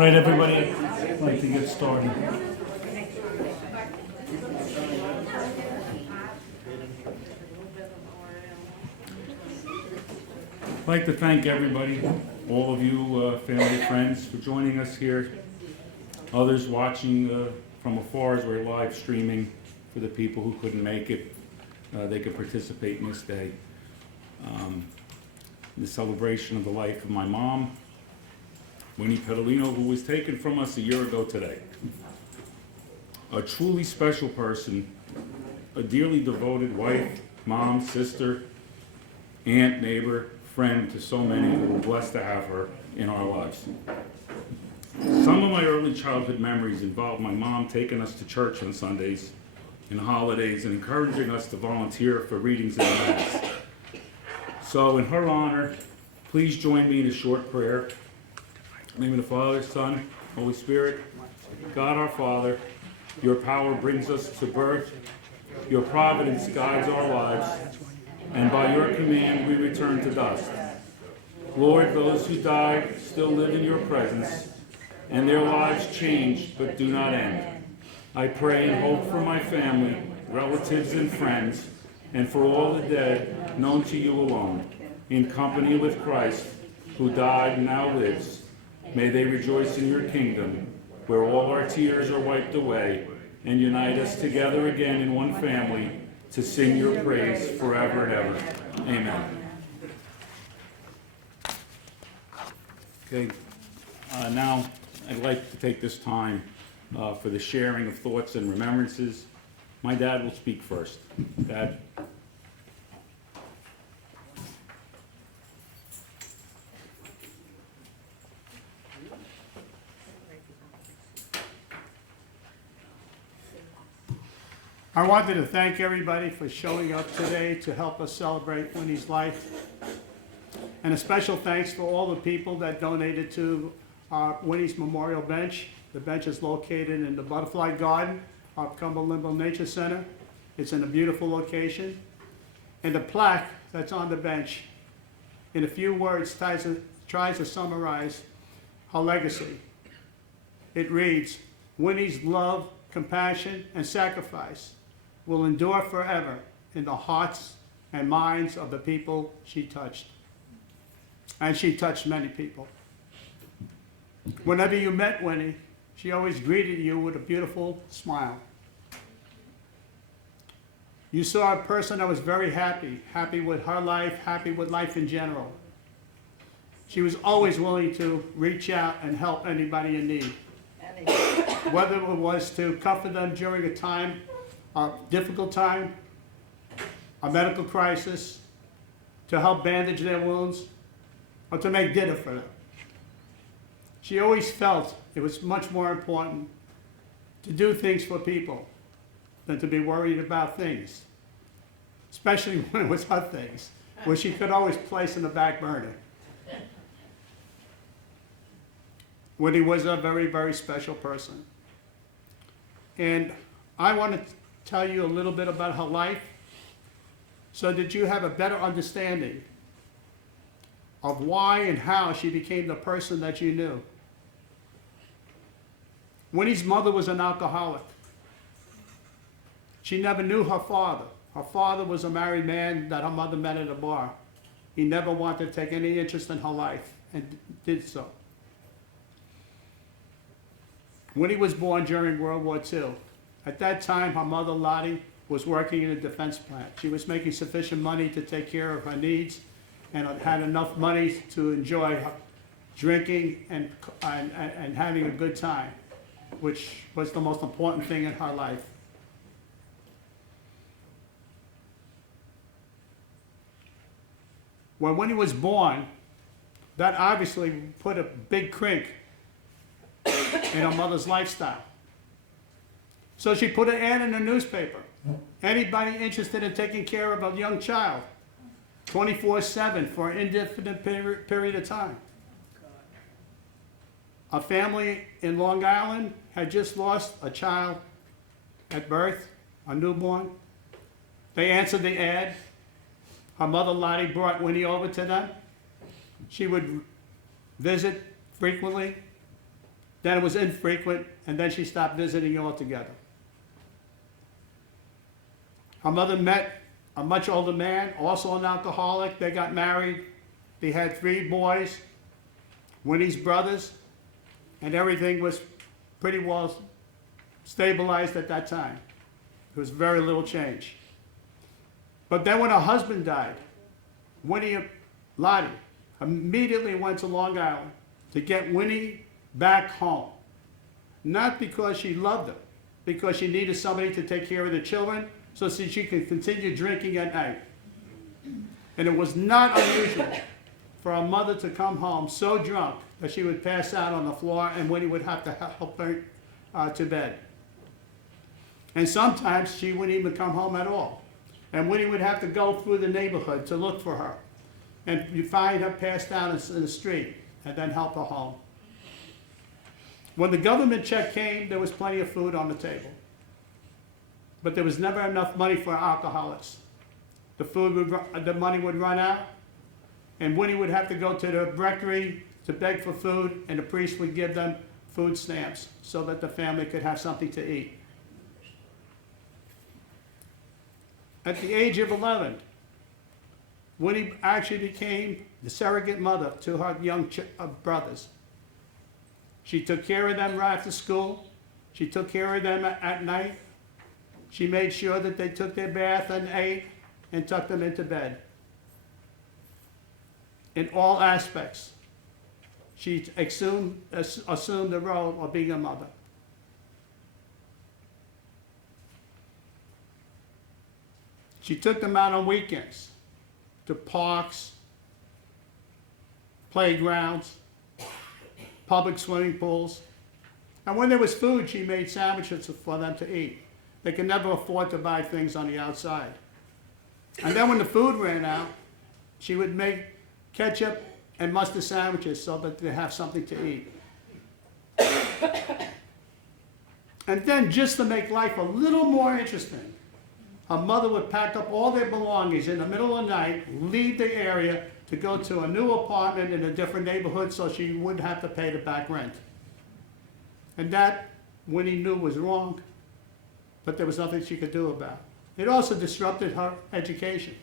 right, everybody, I'd like to get started. I'd like to thank everybody, all of you family and friends, for joining us here. Others watching from afar as we're live streaming. For the people who couldn't make it, they could participate in this day. The celebration of the life of my mom, Winnie Pedalino, who was taken from us a year ago today. A truly special person, a dearly devoted wife, mom, sister, aunt, neighbor, friend to so many who were blessed to have her in our lives. Some of my early childhood memories involve my mom taking us to church on Sundays and holidays and encouraging us to volunteer for readings in the Mass. So in her honor, please join me in a short prayer. In the name of the Father, Son, Holy Spirit. God our Father, your power brings us to birth, your providence guides our lives, and by your command we return to dust. Lord, those who died still live in your presence, and their lives change but do not end. I pray and hope for my family, relatives and friends, and for all the dead known to you alone, in company with Christ, who died and now lives. May they rejoice in your kingdom, where all our tears are wiped away, and unite us together again in one family to sing your praise forever and ever. Amen. Okay, now I'd like to take this time for the sharing of thoughts and remembrances. My dad will speak first. Dad. I wanted to thank everybody for showing up today to help us celebrate Winnie's life. And a special thanks for all the people that donated to Winnie's Memorial Bench. The bench is located in the Butterfly Garden of Cumberland Nature Center. It's in a beautiful location. And the plaque that's on the bench, in a few words, tries to summarize her legacy. It reads, Winnie's love, compassion, and sacrifice will endure forever in the hearts and minds of the people she touched. And she touched many people. Whenever you met Winnie, she always greeted you with a beautiful smile. You saw a person that was very happy, happy with her life, happy with life in general. She was always willing to reach out and help anybody in need. Whether it was to comfort them during a time, a difficult time, a medical crisis, to help bandage their wounds, or to make dinner for them. She always felt it was much more important to do things for people than to be worried about things, especially when it was her things, which she could always place in the back burner. Winnie was a very, very special person. And I want to tell you a little bit about her life so that you have a better understanding of why and how she became the person that you knew. Winnie's mother was an alcoholic. She never knew her father. Her father was a married man that her mother met at a bar. He never wanted to take any interest in her life and did so. Winnie was born during World War II. At that time, her mother, Lottie, was working in a defense plant. She was making sufficient money to take care of her needs and had enough money to enjoy drinking and having a good time, which was the most important thing in her life. When Winnie was born, that obviously put a big crink in her mother's lifestyle. So she put an ad in the newspaper. Anybody interested in taking care of a young child, 24/7 for an indefinite period of time. A family in Long Island had just lost a child at birth, a newborn. They answered the ad. Her mother, Lottie, brought Winnie over to them. She would visit frequently. Then it was infrequent, and then she stopped visiting altogether. Her mother met a much older man, also an alcoholic. They got married. They had 3 boys, Winnie's brothers, and everything was pretty well stabilized at that time. There was very little change. But then when her husband died, Winnie and Lottie immediately went to Long Island to get Winnie back home. Not because she loved her, because she needed somebody to take care of the children so that she could continue drinking at night. And it was not unusual for a mother to come home so drunk that she would pass out on the floor and Winnie would have to help her to bed. And sometimes she wouldn't even come home at all. And Winnie would have to go through the neighborhood to look for her. And you find her passed out in the street and then help her home. When the government check came, there was plenty of food on the table. But there was never enough money for alcoholics. The money would run out, and Winnie would have to go to the rectory to beg for food, and the priest would give them food stamps so that the family could have something to eat. At the age of 11, Winnie actually became the surrogate mother to her young brothers. She took care of them right after school. She took care of them at night. She made sure that they took their bath and ate and tucked them into bed. In all aspects, she assumed the role of being a mother. She took them out on weekends to parks, playgrounds, public swimming pools. And when there was food, she made sandwiches for them to eat. They could never afford to buy things on the outside. And then when the food ran out, she would make ketchup and mustard sandwiches so that they have something to eat. And then just to make life a little more interesting, her mother would pack up all their belongings in the middle of the night, leave the area to go to a new apartment in a different neighborhood so she wouldn't have to pay the back rent. And that, Winnie knew was wrong, but there was nothing she could do about it. It also disrupted her education.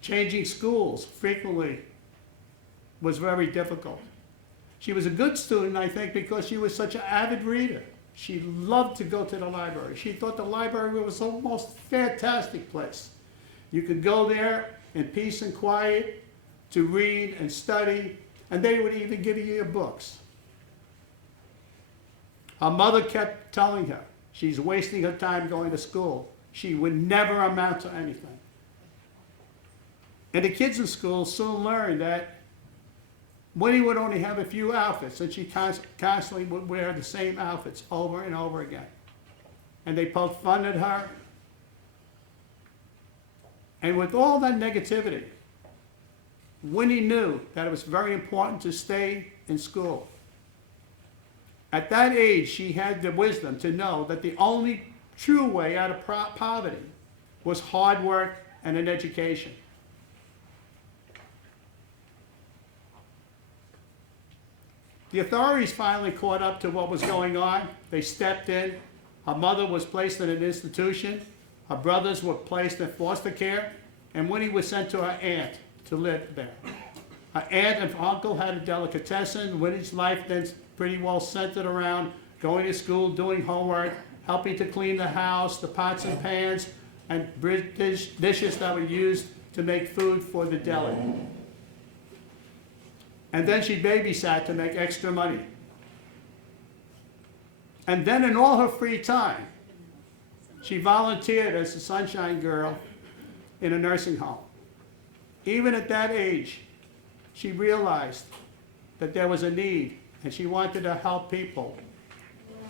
Changing schools frequently was very difficult. She was a good student, I think, because she was such an avid reader. She loved to go to the library. She thought the library was the most fantastic place. You could go there in peace and quiet to read and study, and they would even give you your books. Her mother kept telling her she's wasting her time going to school. She would never amount to anything. And the kids in school soon learned that Winnie would only have a few outfits, and she constantly would wear the same outfits over and over again. And they poked fun at her. And with all that negativity, Winnie knew that it was very important to stay in school. At that age, she had the wisdom to know that the only true way out of poverty was hard work and an education. The authorities finally caught up to what was going on. They stepped in. Her mother was placed in an institution. Her brothers were placed in foster care. And Winnie was sent to her aunt to live there. Her aunt and uncle had a delicatessen. Winnie's life then pretty well centered around going to school, doing homework, helping to clean the house, the pots and pans, and dishes that were used to make food for the deli. And then she babysat to make extra money. And then in all her free time, she volunteered as a sunshine girl in a nursing home. Even at that age, she realized that there was a need, and she wanted to help people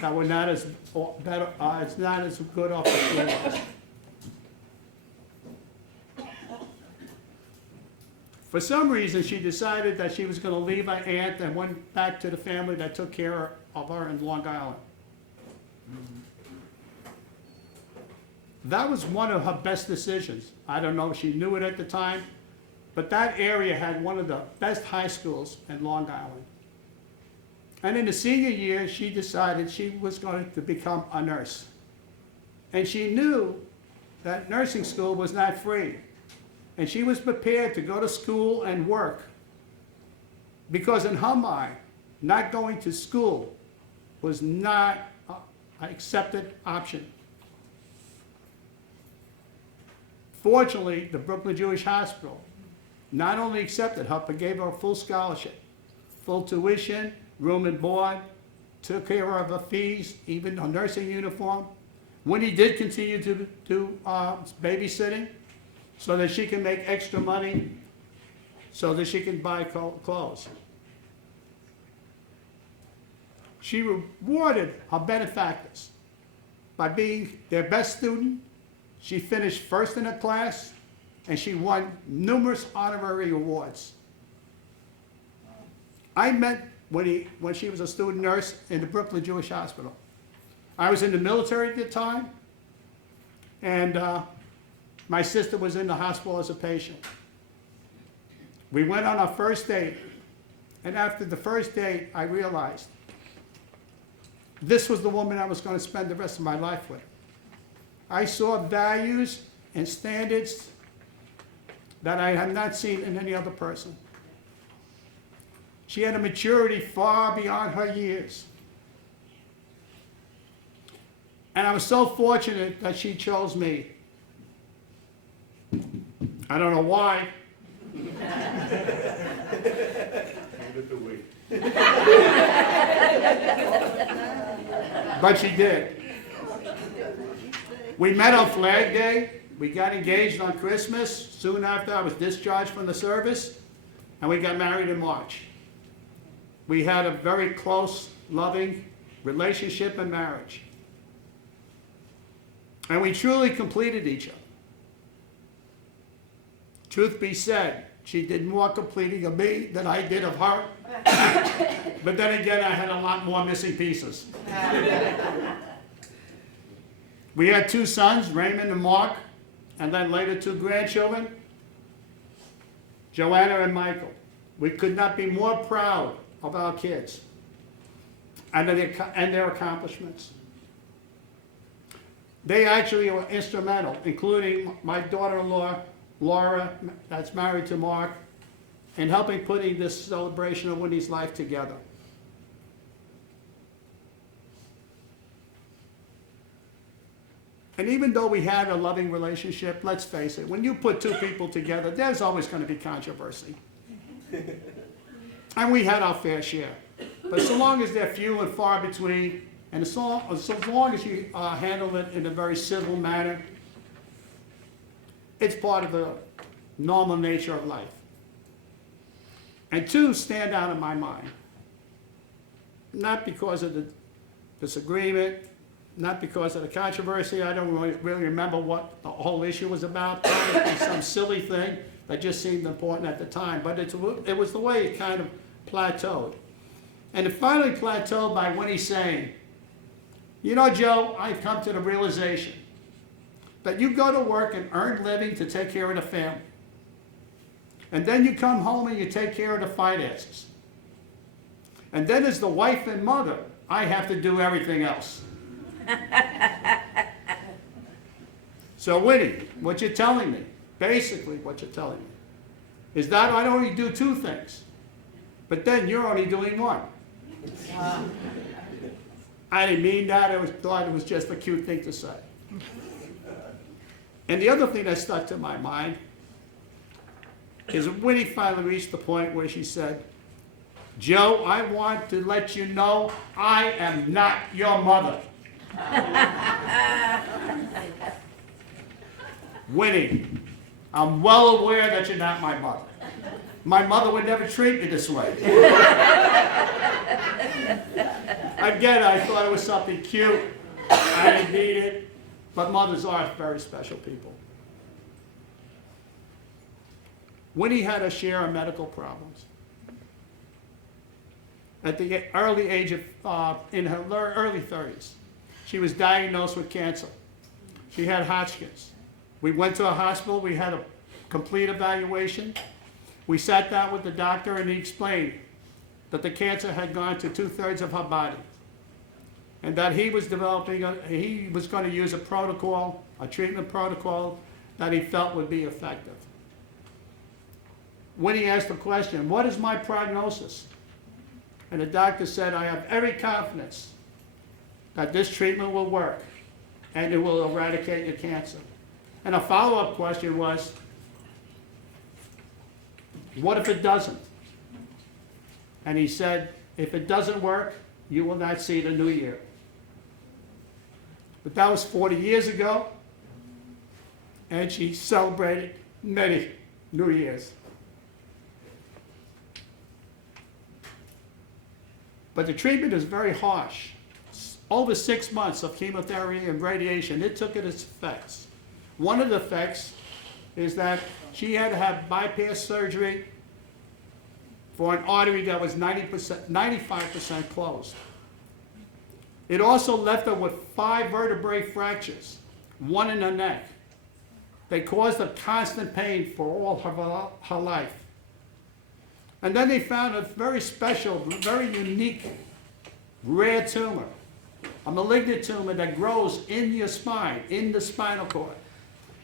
that were not as good off as she was. For some reason, she decided that she was going to leave her aunt and went back to the family that took care of her in Long Island. That was one of her best decisions. I don't know if she knew it at the time, but that area had one of the best high schools in Long Island. And in the senior year, she decided she was going to become a nurse. And she knew that nursing school was not free. And she was prepared to go to school and work. Because in her mind, not going to school was not an accepted option. Fortunately, the Brooklyn Jewish Hospital not only accepted her, but gave her a full scholarship, full tuition, room and board, took care of her fees, even her nursing uniform. Winnie did continue to do babysitting so that she can make extra money so that she can buy clothes. She rewarded her benefactors by being their best student. She finished first in her class, and she won numerous honorary awards. I met Winnie when she was a student nurse in the Brooklyn Jewish Hospital. I was in the military at the time, and my sister was in the hospital as a patient. We went on our first date, and after the first date, I realized this was the woman I was going to spend the rest of my life with. I saw values and standards that I had not seen in any other person. She had a maturity far beyond her years. And I was so fortunate that she chose me. I don't know why. But she did. We met on Flag Day. We got engaged on Christmas. Soon after, I was discharged from the service, and we got married in March. We had a very close, loving relationship and marriage. And we truly completed each other. Truth be said, she did more completing of me than I did of her. But then again, I had a lot more missing pieces. We had 2 sons, Raymond and Mark, and then later 2 grandchildren, Joanna and Michael. We could not be more proud of our kids and their accomplishments. They actually were instrumental, including my daughter-in-law, Laura, that's married to Mark, in helping putting this celebration of Winnie's life together. And even though we had a loving relationship, let's face it, when you put 2 people together, there's always going to be controversy. And we had our fair share. But so long as they're few and far between, and so long as you handle it in a very civil manner, it's part of the normal nature of life. And 2 stand out in my mind. Not because of the disagreement, not because of the controversy. I don't really remember what the whole issue was about. Probably some silly thing that just seemed important at the time. But it was the way it kind of plateaued. And it finally plateaued by Winnie saying, "You know, Joe, I've come to the realization that you go to work and earn living to take care of the family. And then you come home and you take care of the finances. And then as the wife and mother, I have to do everything else." So Winnie, what you're telling me, basically what you're telling me, is that I only do 2 things, but then you're only doing 1. I didn't mean that. I thought it was just a cute thing to say. And the other thing that stuck to my mind is Winnie finally reached the point where she said, "Joe, I want to let you know I am not your mother." Winnie, I'm well aware that you're not my mother. My mother would never treat me this way. Again, I thought it was something cute. I didn't need it. But mothers are very special people. Winnie had a share of medical problems. At the early age of, in her early 30s, she was diagnosed with cancer. She had Hodgkin's. We went to a hospital. We had a complete evaluation. We sat down with the doctor, and he explained that the cancer had gone to 2/3 of her body, and that he was he was going to use a protocol, a treatment protocol that he felt would be effective. Winnie asked the question, "What is my prognosis?" And the doctor said, "I have every confidence that this treatment will work and it will eradicate your cancer." And a follow-up question was, "What if it doesn't?" And he said, "If it doesn't work, you will not see the new year." But that was 40 years ago, and she celebrated many New Years. But the treatment is very harsh. Over 6 months of chemotherapy and radiation, it took its effects. One of the effects is that she had to have bypass surgery for an artery that was 95% closed. It also left her with 5 vertebrae fractures, one in her neck. They caused her constant pain for all her life. And then they found a very special, very unique, rare tumor, a malignant tumor that grows in your spine, in the spinal cord.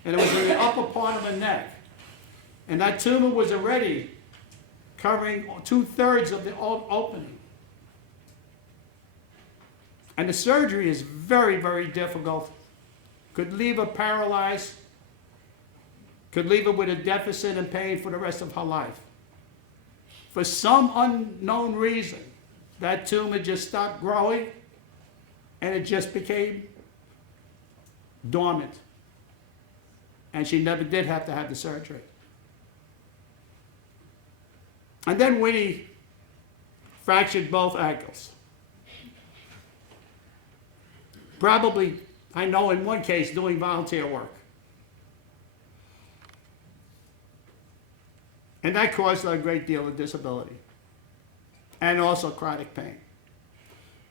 And it was in the upper part of the neck. And that tumor was already covering 2/3 of the opening. And the surgery is very, very difficult. Could leave her paralyzed, could leave her with a deficit and pain for the rest of her life. For some unknown reason, that tumor just stopped growing and it just became dormant. And she never did have to have the surgery. And then Winnie fractured both ankles. Probably, I know in one case, doing volunteer work. And that caused her a great deal of disability and also chronic pain.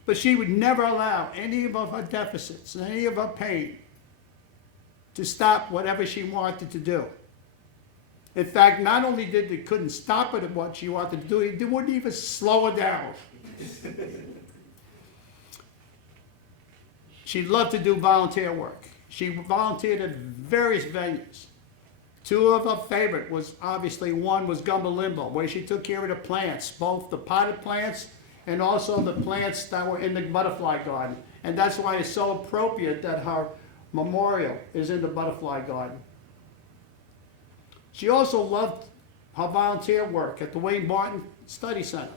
But she would never allow any of her deficits, any of her pain, to stop whatever she wanted to do. In fact, not only couldn't stop her at what she wanted to do, it wouldn't even slow her down. She loved to do volunteer work. She volunteered at various venues. 2 of her favorite was, obviously, one was Gumbo Limbo, where she took care of the plants, both the potted plants and also the plants that were in the butterfly garden. And that's why it's so appropriate that her memorial is in the butterfly garden. She also loved her volunteer work at the Wayne Barton Study Center.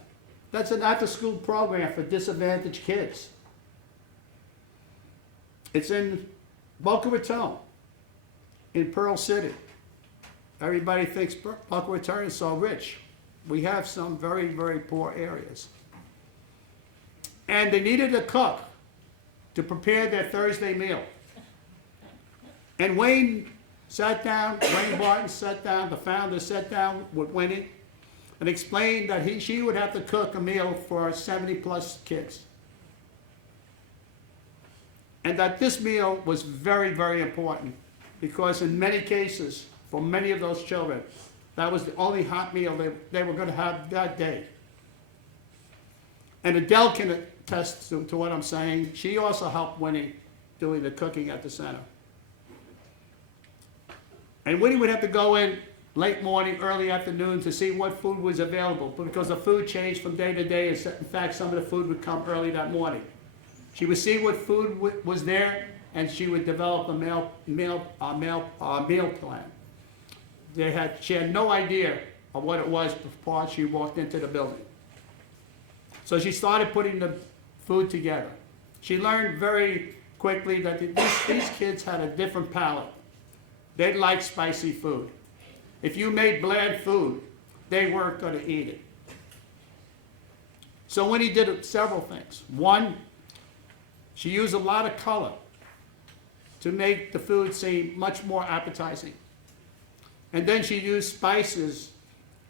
That's an after-school program for disadvantaged kids. It's in Boca Raton, in Pearl City. Everybody thinks Boca Raton is so rich. We have some very, very poor areas. And they needed a cook to prepare their Thursday meal. And Wayne Barton sat down, the founder sat down with Winnie and explained that she would have to cook a meal for 70+ kids. And that this meal was very, very important because in many cases, for many of those children, that was the only hot meal they were going to have that day. And Adele can attest to what I'm saying. She also helped Winnie doing the cooking at the center. And Winnie would have to go in late morning, early afternoon to see what food was available because the food changed from day to day. In fact, some of the food would come early that morning. She would see what food was there, and she would develop a meal plan. She had no idea of what it was before she walked into the building. So she started putting the food together. She learned very quickly that these kids had a different palate. They liked spicy food. If you made bland food, they weren't going to eat it. So Winnie did several things. One, she used a lot of color to make the food seem much more appetizing. And then she used spices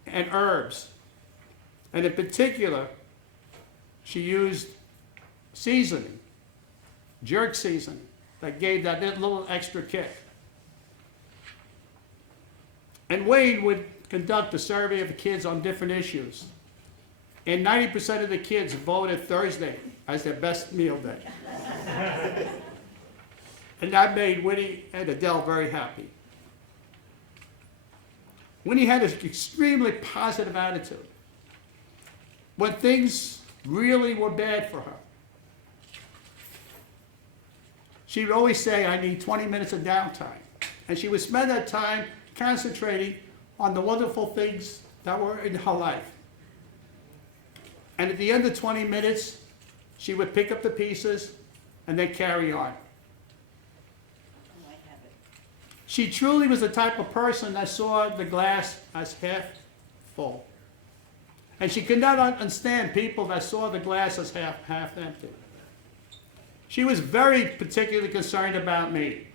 and herbs. And in particular, she used seasoning, jerk seasoning, that gave that little extra kick. And Wayne would conduct a survey of the kids on different issues. and 90% of the kids voted Thursday as their best meal day. And that made Winnie and Adele very happy. Winnie had an extremely positive attitude. When things really were bad for her, she would always say, I need 20 minutes of downtime. And she would spend that time concentrating on the wonderful things that were in her life. And at the end of 20 minutes, she would pick up the pieces and then carry on. She truly was the type of person that saw the glass as half full. And she could not understand people that saw the glass as half empty. She was very particularly concerned about me.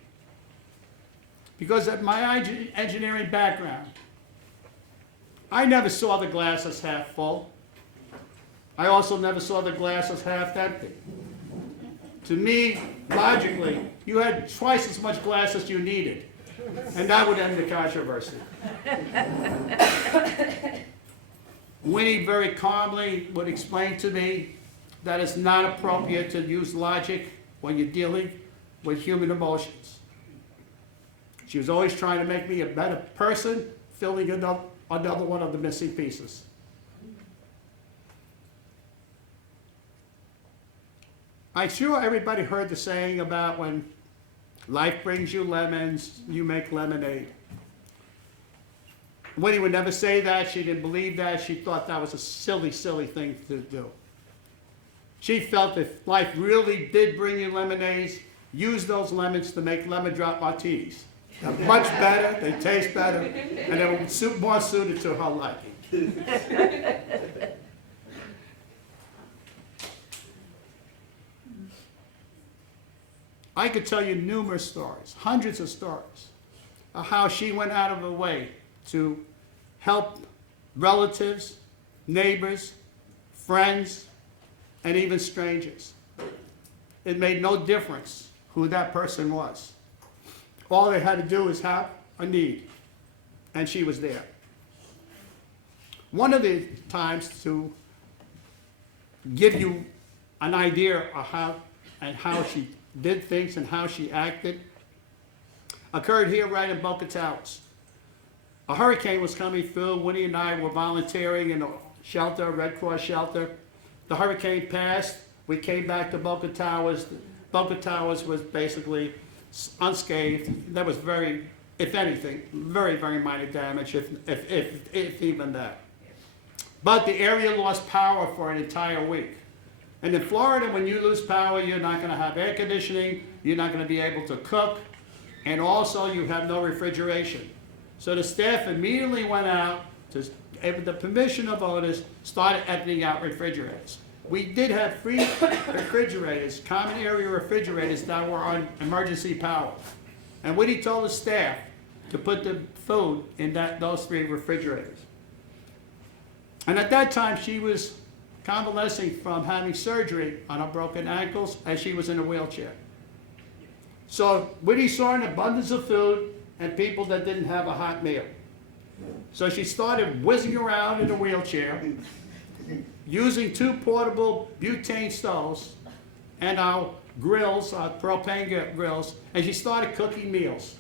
Because of my engineering background, I never saw the glass as half full. I also never saw the glass as half empty. To me, logically, you had twice as much glass as you needed. And that would end the controversy. Winnie very calmly would explain to me that it's not appropriate to use logic when you're dealing with human emotions. She was always trying to make me a better person, filling another one of the missing pieces. I'm sure everybody heard the saying about when life brings you lemons, you make lemonade. Winnie would never say that. She didn't believe that. She thought that was a silly, silly thing to do. She felt if life really did bring you lemonades, use those lemons to make lemon drop martinis. They're much better, they taste better, and they were more suited to her liking. I could tell you numerous stories, hundreds of stories, of how she went out of her way to help relatives, neighbors, friends, and even strangers. It made no difference who that person was. All they had to do was have a need, and she was there. One of the times, to give you an idea of how she did things and how she acted, occurred here right in Boca Towers. A hurricane was coming through. Winnie and I were volunteering in a shelter, a Red Cross shelter. The hurricane passed. We came back to Boca Towers. Boca Towers was basically unscathed. There was if anything, very, very minor damage, if even that. But the area lost power for an entire week. And in Florida, when you lose power, you're not going to have air conditioning, you're not going to be able to cook, and also you have no refrigeration. So the staff immediately went out, with the permission of owners, started emptying out refrigerators. We did have free refrigerators, common area refrigerators that were on emergency power. And Winnie told the staff to put the food in those 3 refrigerators. And at that time, she was convalescing from having surgery on her broken ankles, and she was in a wheelchair. So Winnie saw an abundance of food and people that didn't have a hot meal. So she started whizzing around in a wheelchair, using 2 portable butane stoves and our grills, our propane grills, and she started cooking meals.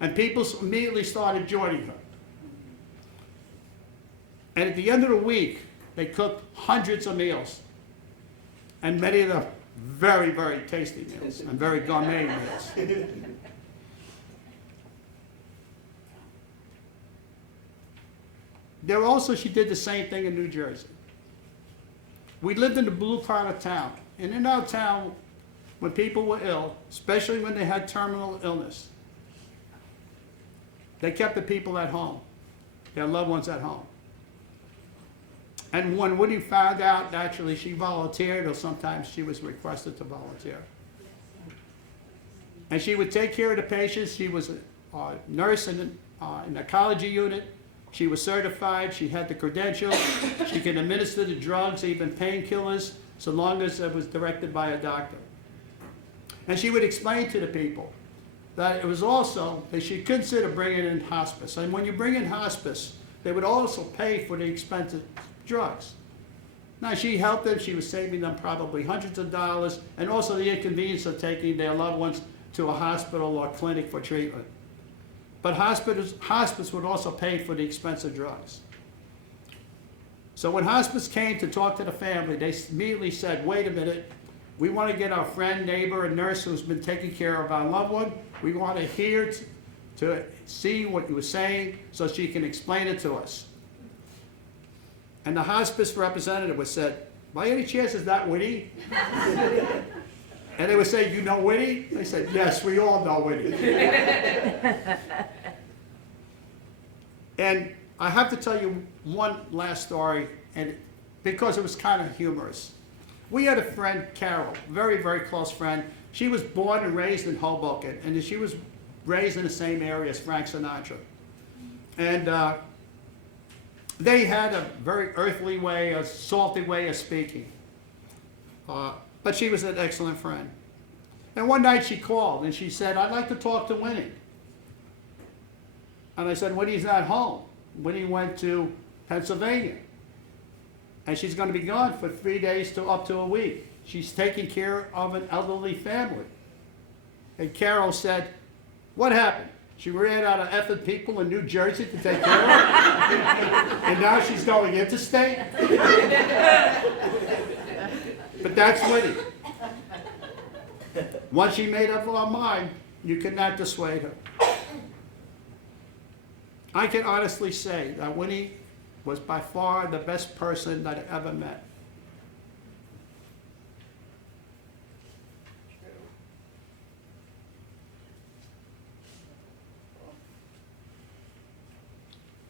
And people immediately started joining her. And at the end of the week, they cooked hundreds of meals, and many of them very, very tasty meals and very gourmet meals. There also, she did the same thing in New Jersey. We lived in a blue-collar town, and in our town, when people were ill, especially when they had terminal illness, they kept the people at home, their loved ones at home. And when Winnie found out, naturally, she volunteered, or sometimes she was requested to volunteer. And she would take care of the patients. She was a nurse in the oncology unit. She was certified. She had the credentials. She could administer the drugs, even painkillers, so long as it was directed by a doctor. And she would explain to the people that it was also, they should consider bringing in hospice. And when you bring in hospice, they would also pay for the expensive drugs. Now, she helped them. She was saving them probably hundreds of dollars, and also the inconvenience of taking their loved ones to a hospital or clinic for treatment. But hospice would also pay for the expense of drugs. So when hospice came to talk to the family, they immediately said, wait a minute, we want to get our friend, neighbor, and nurse who's been taking care of our loved one. We want to hear to see what you were saying so she can explain it to us. And the hospice representative was said, by any chance is that Winnie? And they would say, you know Winnie? They said, yes, we all know Winnie. And I have to tell you one last story, and because it was kind of humorous. We had a friend, Carol, very, very close friend. She was born and raised in Hoboken, and she was raised in the same area as Frank Sinatra. And they had a very earthly way, a salty way of speaking. But she was an excellent friend. And one night she called and she said, I'd like to talk to Winnie. And I said, Winnie's not home. Winnie went to Pennsylvania. And she's going to be gone for 3 days to up to a week. She's taking care of an elderly family. And Carol said, what happened? She ran out of effing people in New Jersey to take care of her? And now she's going interstate? But that's Winnie. Once she made up her mind, you could not dissuade her. I can honestly say that Winnie was by far the best person that I ever met.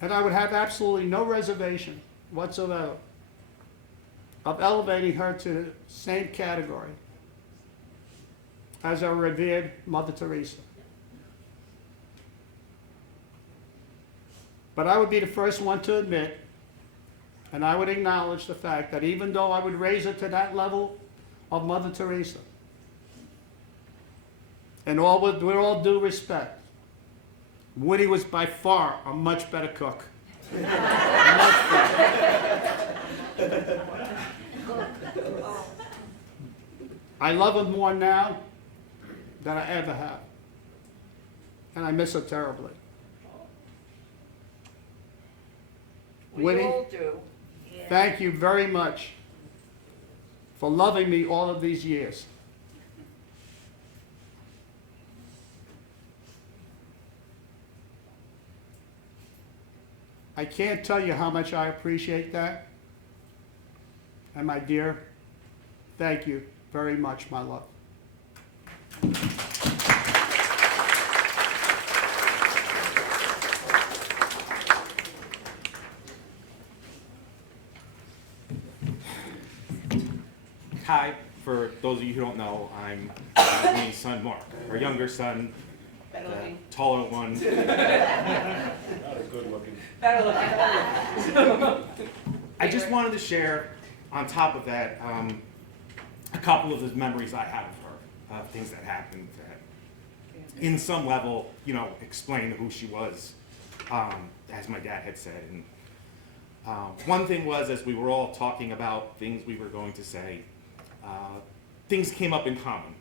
And I would have absolutely no reservation whatsoever of elevating her to the same category as our revered Mother Teresa. But I would be the first one to admit, and I would acknowledge the fact that even though I would raise her to that level of Mother Teresa, and with all due respect, Winnie was by far a much better cook. Much better. I love her more now than I ever have. And I miss her terribly. We Winnie, all do. Yeah. thank you very much for loving me all of these years. I can't tell you how much I appreciate that. And my dear, thank you very much, my love. Hi, for those of you who don't know, I'm Winnie's son, Mark, her younger son, the Better taller one. Not as good looking. I just wanted to share, on top of that, a couple of the memories I have of her, things that happened that, in some level, you know, explain who she was, as my dad had said. And one thing was, as we were all talking about things we were going to say, things came up in common.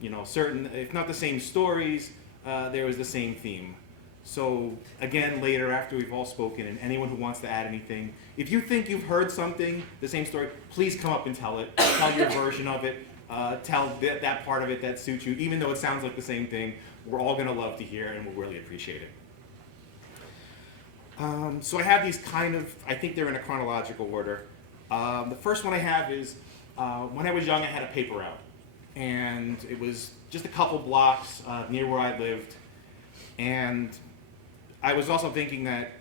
You know, certain, if not the same stories, there was the same theme. So again, later after we've all spoken, and anyone who wants to add anything, if you think you've heard something, the same story, please come up and tell it. Tell your version of it. Tell that part of it that suits you. Even though it sounds like the same thing, we're all going to love to hear and we'll really appreciate it. So I have these kind of, I think they're in a chronological order. The first one I have is, when I was young, I had a paper route. And it was just a couple blocks near where I lived. And I was also thinking that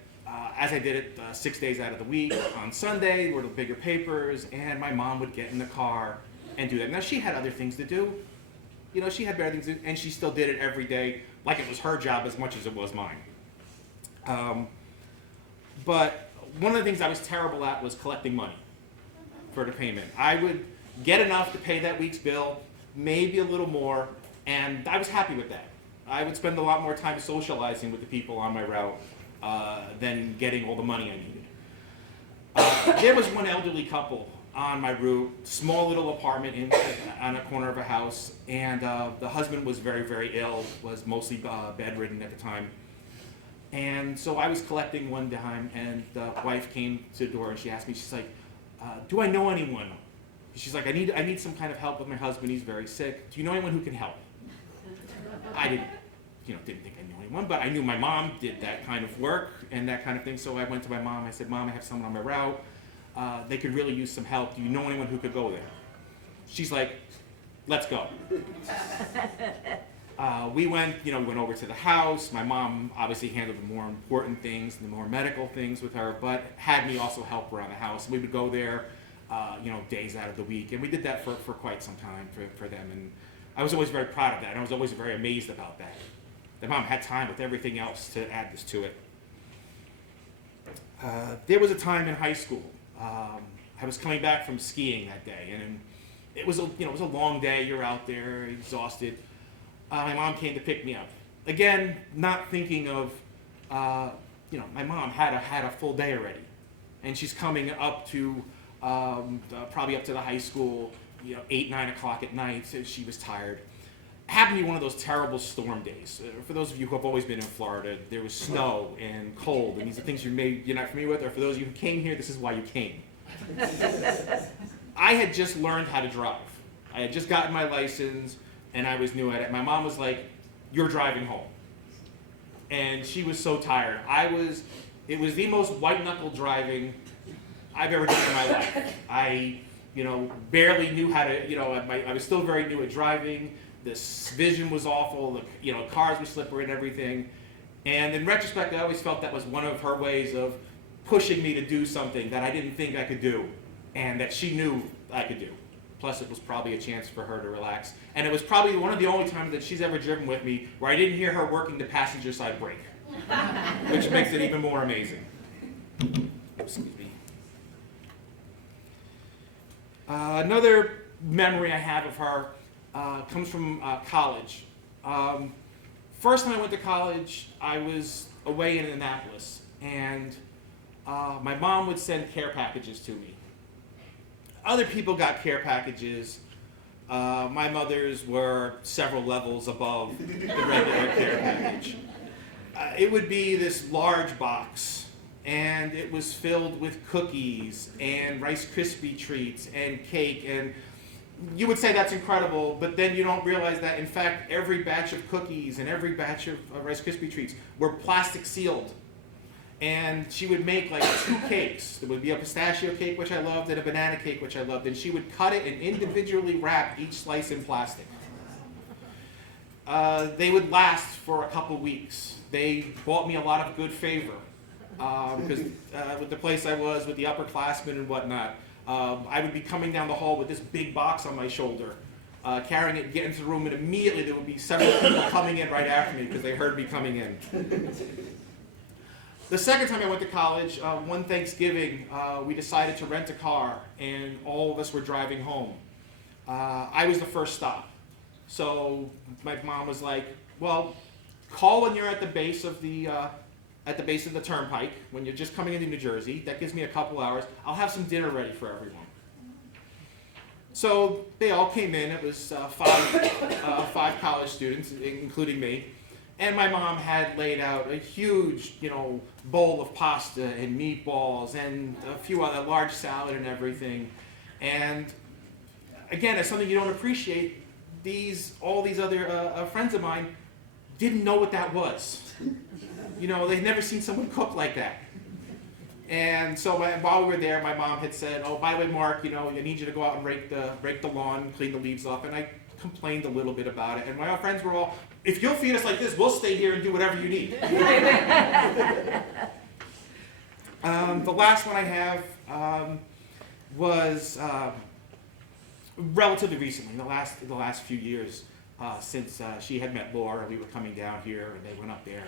as I did it 6 days out of the week, on Sunday were the bigger papers, and my mom would get in the car and do that. Now, she had other things to do. You know, she had better things to do, and she still did it every day like it was her job as much as it was mine. But one of the things I was terrible at was collecting money for the payment. I would get enough to pay that week's bill, maybe a little more, and I was happy with that. I would spend a lot more time socializing with the people on my route than getting all the money I needed. There was one elderly couple on my route, small little apartment on a corner of a house, and the husband was very, very ill, was mostly bedridden at the time. And so I was collecting one time, and the wife came to the door, and she asked me, she's like, do I know anyone? She's like, I need some kind of help with my husband, he's very sick. Do you know anyone who can help? I didn't think I knew anyone, but I knew my mom did that kind of work and that kind of thing, so I went to my mom, I said, Mom, I have someone on my route. They could really use some help. Do you know anyone who could go there? She's like, let's go. We went over to the house. My mom obviously handled the more important things, the more medical things with her, but had me also help around the house. We would go there, days out of the week, and we did that for quite some time for them. And I was always very proud of that, and I was always very amazed about that. That Mom had time with everything else to add this to it. There was a time in high school. I was coming back from skiing that day, and it was a long day. You're out there, exhausted. My mom came to pick me up. Again, not thinking of, my mom had a full day already, and she's coming up to probably up to the high school, 8, 9 o'clock at night. So she was tired. Happened to be one of those terrible storm days. For those of you who have always been in Florida, there was snow and cold, and these are things you're not familiar with, or for those of you who came here, this is why you came. I had just learned how to drive. I had just gotten my license, and I was new at it. My mom was like, you're driving home. And she was so tired. It was the most white-knuckle driving I've ever done in my life. I, barely knew how to, I was still very new at driving. This vision was awful, cars were slippery and everything. And in retrospect, I always felt that was one of her ways of pushing me to do something that I didn't think I could do, and that she knew I could do. Plus, it was probably a chance for her to relax. And it was probably one of the only times that she's ever driven with me where I didn't hear her working the passenger side brake, which makes it even more amazing. Excuse me. Another memory I have of her comes from college. First time I went to college, I was away in Annapolis, and my mom would send care packages to me. Other people got care packages. My mother's were several levels above the regular care package. It would be this large box, and it was filled with cookies and Rice Krispie treats and cake, and you would say that's incredible, but then you don't realize that, in fact, every batch of cookies and every batch of Rice Krispie treats were plastic sealed. And she would make like 2 cakes. There would be a pistachio cake, which I loved, and a banana cake, which I loved. And she would cut it and individually wrap each slice in plastic. They would last for a couple weeks. They bought me a lot of good favor. Because with the place I was, with the upperclassmen and whatnot, I would be coming down the hall with this big box on my shoulder, carrying it, getting into the room, and immediately there would be several people coming in right after me because they heard me coming in. The second time I went to college, one Thanksgiving, we decided to rent a car, and all of us were driving home. I was the first stop. So my mom was like, well, call when you're at the base of the turnpike, when you're just coming into New Jersey. That gives me a couple hours. I'll have some dinner ready for everyone. So they all came in. It was 5 college students, including me. And my mom had laid out a huge, bowl of pasta and meatballs and a few other large salad and everything. And again, as something you don't appreciate, all these other friends of mine didn't know what that was. They'd never seen someone cook like that. And so while we were there, my mom had said, oh, by the way, Mark, I need you to go out and rake the lawn, clean the leaves off. And I complained a little bit about it. And my friends were all, if you'll feed us like this, we'll stay here and do whatever you need. The last one I have was relatively recently, the last few years, since she had met Laura. We were coming down here, and they went up there.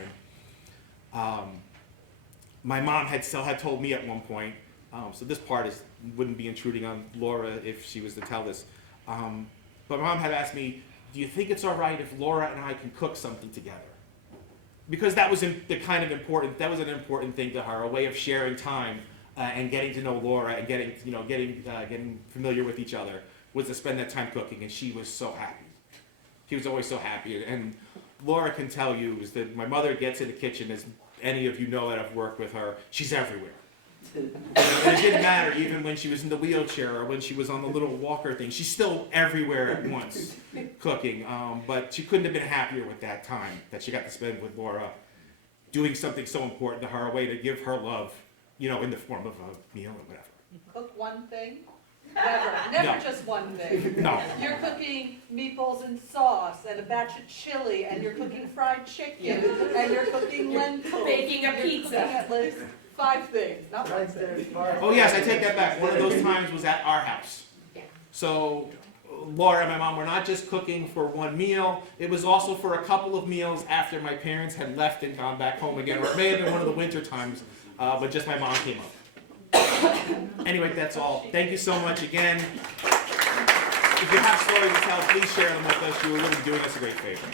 And, my mom had told me at one point, so this part wouldn't be intruding on Laura if she was to tell this, but my mom had asked me, do you think it's all right if Laura and I can cook something together? Because that was an important thing to her, a way of sharing time and getting to know Laura and getting familiar with each other was to spend that time cooking, and she was so happy. She was always so happy, and Laura can tell you is that my mother gets in the kitchen, as any of you know that I've worked with her, she's everywhere. And it didn't matter even when she was in the wheelchair or when she was on the little walker thing. She's still everywhere at once cooking. But she couldn't have been happier with that time that she got to spend with Laura, doing something so important to her, a way to give her love, in the form of a meal or whatever. You cook one thing? Never No. just one thing. No. You're cooking meatballs and sauce and a batch of chili, and you're cooking fried chicken, and you're cooking lentils. Baking a You're pizza. cooking at least 5 things, not one thing. Oh yes, I take that back. One of those times was at our house. Yeah. So Laura and my mom were not just cooking for one meal, it was also for a couple of meals after my parents had left and gone back home again, or it may have been one of the winter times, but just my mom came up. Anyway, that's all. Thank you so much again. If you have stories to tell, please share them with us. You are really doing us a great favor.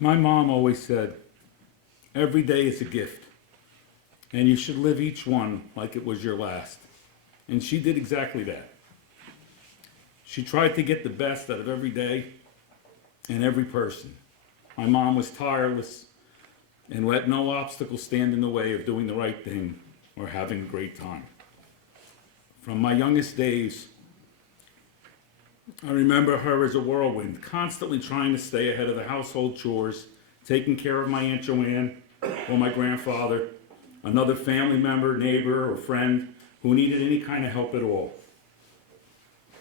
My mom always said, every day is a gift, and you should live each one like it was your last. And she did exactly that. She tried to get the best out of every day and every person. My mom was tireless and let no obstacle stand in the way of doing the right thing or having a great time. From my youngest days, I remember her as a whirlwind, constantly trying to stay ahead of the household chores, taking care of my Aunt Joanne or my grandfather, another family member, neighbor, or friend who needed any kind of help at all,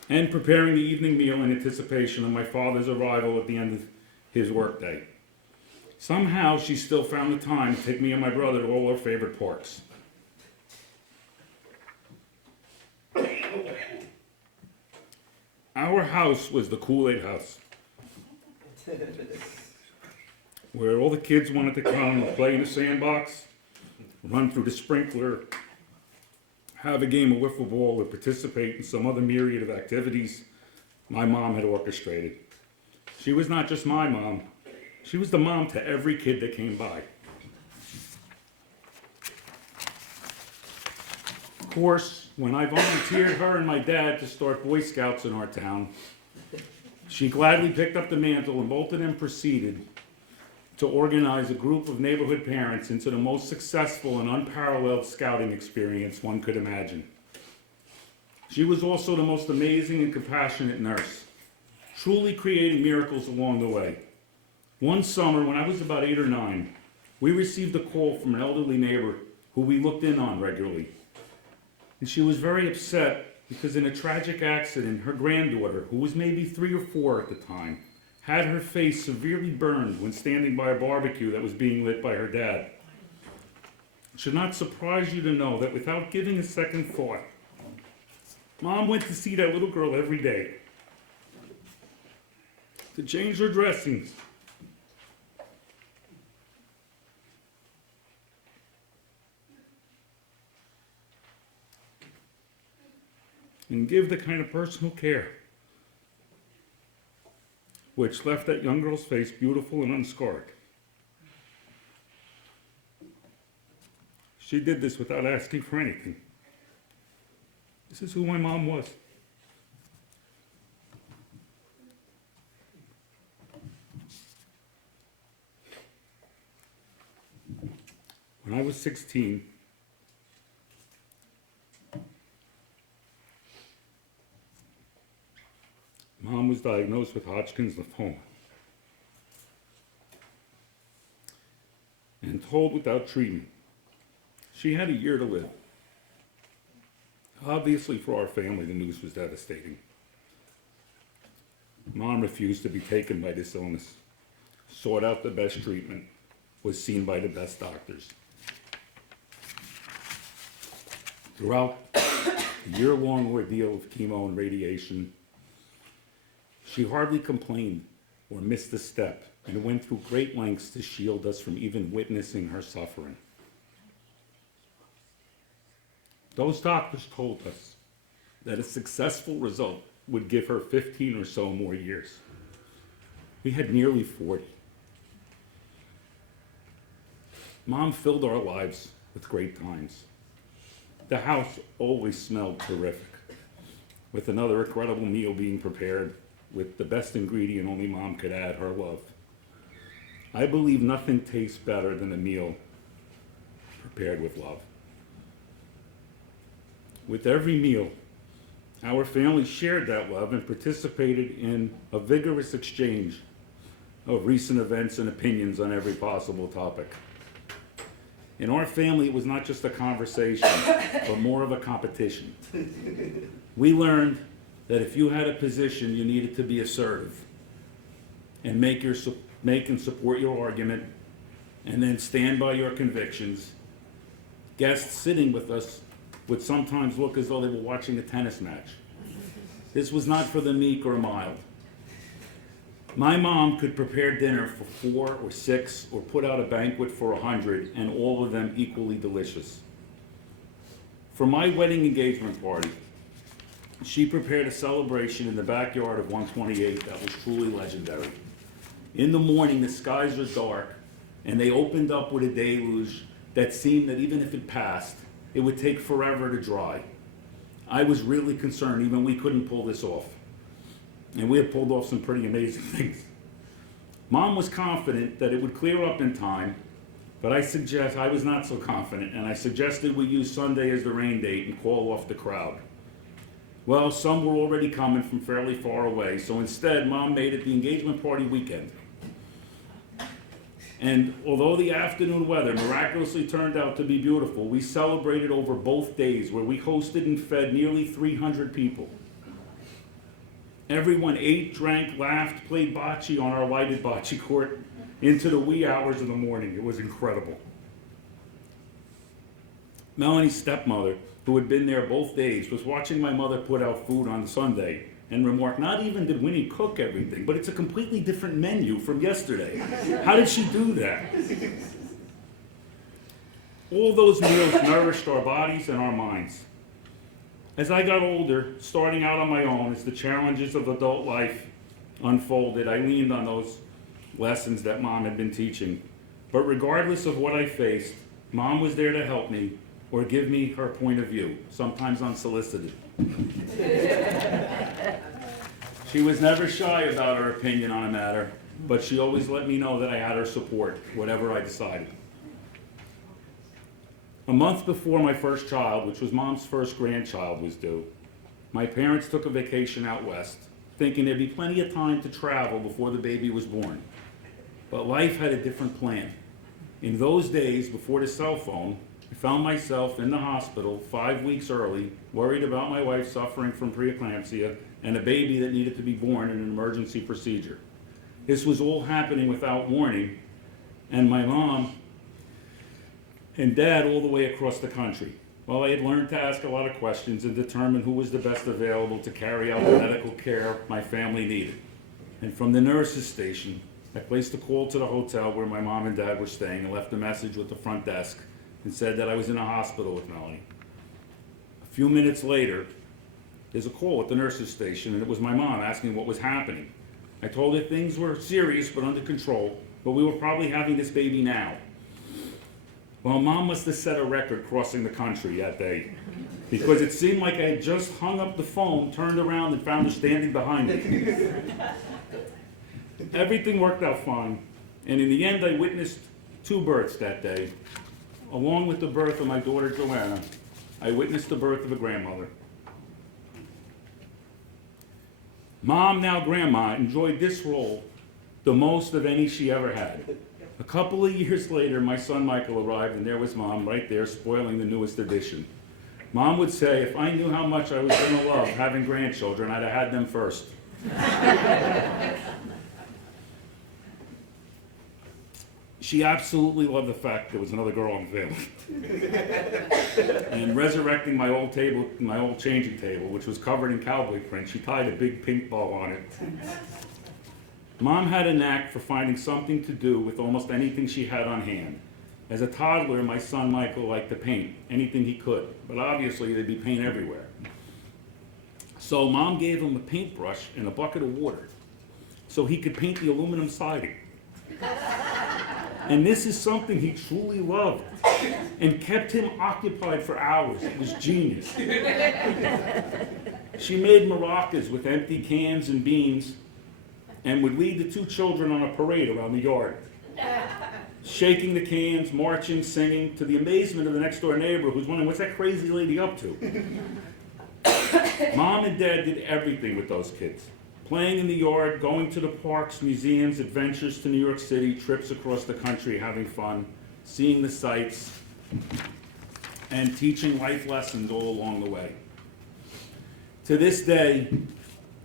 and preparing the evening meal in anticipation of my father's arrival at the end of his workday. Somehow she still found the time to take me and my brother to all our favorite parks. Our house was the Kool-Aid house, where all the kids wanted to come and play in the sandbox, run through the sprinkler, have a game of wiffle ball, or participate in some other myriad of activities my mom had orchestrated. She was not just my mom, she was the mom to every kid that came by. Of course, when I volunteered her and my dad to start Boy Scouts in our town, she gladly picked up the mantle and bolted and proceeded to organize a group of neighborhood parents into the most successful and unparalleled scouting experience one could imagine. She was also the most amazing and compassionate nurse, truly creating miracles along the way. One summer, when I was about 8 or 9, we received a call from an elderly neighbor who we looked in on regularly. And she was very upset because in a tragic accident, her granddaughter, who was maybe 3 or 4 at the time, had her face severely burned when standing by a barbecue that was being lit by her dad. It should not surprise you to know that without giving a second thought, Mom went to see that little girl every day, to change her dressings, and give the kind of personal care which left that young girl's face beautiful and unscarred. She did this without asking for anything. This is who my mom was. When I was 16, Mom was diagnosed with Hodgkin's lymphoma and told without treatment she had a year to live. Obviously, for our family, the news was devastating. Mom refused to be taken by this illness, sought out the best treatment, was seen by the best doctors. Throughout the year-long ordeal of chemo and radiation, she hardly complained or missed a step and went through great lengths to shield us from even witnessing her suffering. Those doctors told us that a successful result would give her 15 or so more years. We had nearly 40. Mom filled our lives with great times. The house always smelled terrific, with another incredible meal being prepared with the best ingredient only Mom could add, her love. I believe nothing tastes better than a meal prepared with love. With every meal, our family shared that love and participated in a vigorous exchange of recent events and opinions on every possible topic. In our family, it was not just a conversation, but more of a competition. We learned that if you had a position, you needed to be assertive and make and support your argument, and then stand by your convictions. Guests sitting with us would sometimes look as though they were watching a tennis match. This was not for the meek or mild. My mom could prepare dinner for 4 or 6 or put out a banquet for 100, and all of them equally delicious. For my wedding engagement party, she prepared a celebration in the backyard of 128 that was truly legendary. In the morning, the skies were dark, and they opened up with a deluge that seemed that even if it passed, it would take forever to dry. I was really concerned, even we couldn't pull this off. And we had pulled off some pretty amazing things. Mom was confident that it would clear up in time, but I was not so confident, and I suggested we use Sunday as the rain date and call off the crowd. Well, some were already coming from fairly far away, so instead, Mom made it the engagement party weekend. And although the afternoon weather miraculously turned out to be beautiful, we celebrated over both days, where we hosted and fed nearly 300 people. Everyone ate, drank, laughed, played bocce on our lighted bocce court into the wee hours of the morning. It was incredible. Melanie's stepmother, who had been there both days, was watching my mother put out food on Sunday and remarked, "Not even did Winnie cook everything, but it's a completely different menu from yesterday. How did she do that?" All those meals nourished our bodies and our minds. As I got older, starting out on my own, as the challenges of adult life unfolded, I leaned on those lessons that Mom had been teaching. But regardless of what I faced, Mom was there to help me or give me her point of view, sometimes unsolicited. She was never shy about her opinion on a matter, but she always let me know that I had her support, whatever I decided. A month before my first child, which was Mom's first grandchild, was due, my parents took a vacation out west, thinking there'd be plenty of time to travel before the baby was born. But life had a different plan. In those days, before the cell phone, I found myself in the hospital 5 weeks early, worried about my wife suffering from preeclampsia and a baby that needed to be born in an emergency procedure. This was all happening without warning, and my mom and Dad all the way across the country. Well, I had learned to ask a lot of questions and determine who was the best available to carry out the medical care my family needed. And from the nurse's station, I placed a call to the hotel where my mom and Dad were staying and left a message with the front desk and said that I was in a hospital with Melanie. A few minutes later, there's a call at the nurse's station, and it was my mom asking what was happening. I told her things were serious but under control, but we were probably having this baby now. Well, Mom must have set a record crossing the country that day, because it seemed like I had just hung up the phone, turned around, and found her standing behind me. Everything worked out fine, and in the end I witnessed 2 births that day. Along with the birth of my daughter Joanna, I witnessed the birth of a grandmother. Mom, now Grandma, enjoyed this role the most of any she ever had. A couple of years later, my son Michael arrived, and there was Mom right there spoiling the newest edition. Mom would say, if I knew how much I was going to love having grandchildren, I'd have had them first. She absolutely loved the fact there was another girl in the family. And resurrecting my old table, my old changing table, which was covered in cowboy print, she tied a big pink bow on it. Mom had a knack for finding something to do with almost anything she had on hand. As a toddler, my son Michael liked to paint anything he could, but obviously there'd be paint everywhere. So Mom gave him a paintbrush and a bucket of water so he could paint the aluminum siding. And this is something he truly loved and kept him occupied for hours. It was genius. She made maracas with empty cans and beans and would lead the two children on a parade around the yard, shaking the cans, marching, singing, to the amazement of the next door neighbor who's wondering, what's that crazy lady up to? Mom and Dad did everything with those kids. Playing in the yard, going to the parks, museums, adventures to New York City, trips across the country, having fun, seeing the sights, and teaching life lessons all along the way. To this day,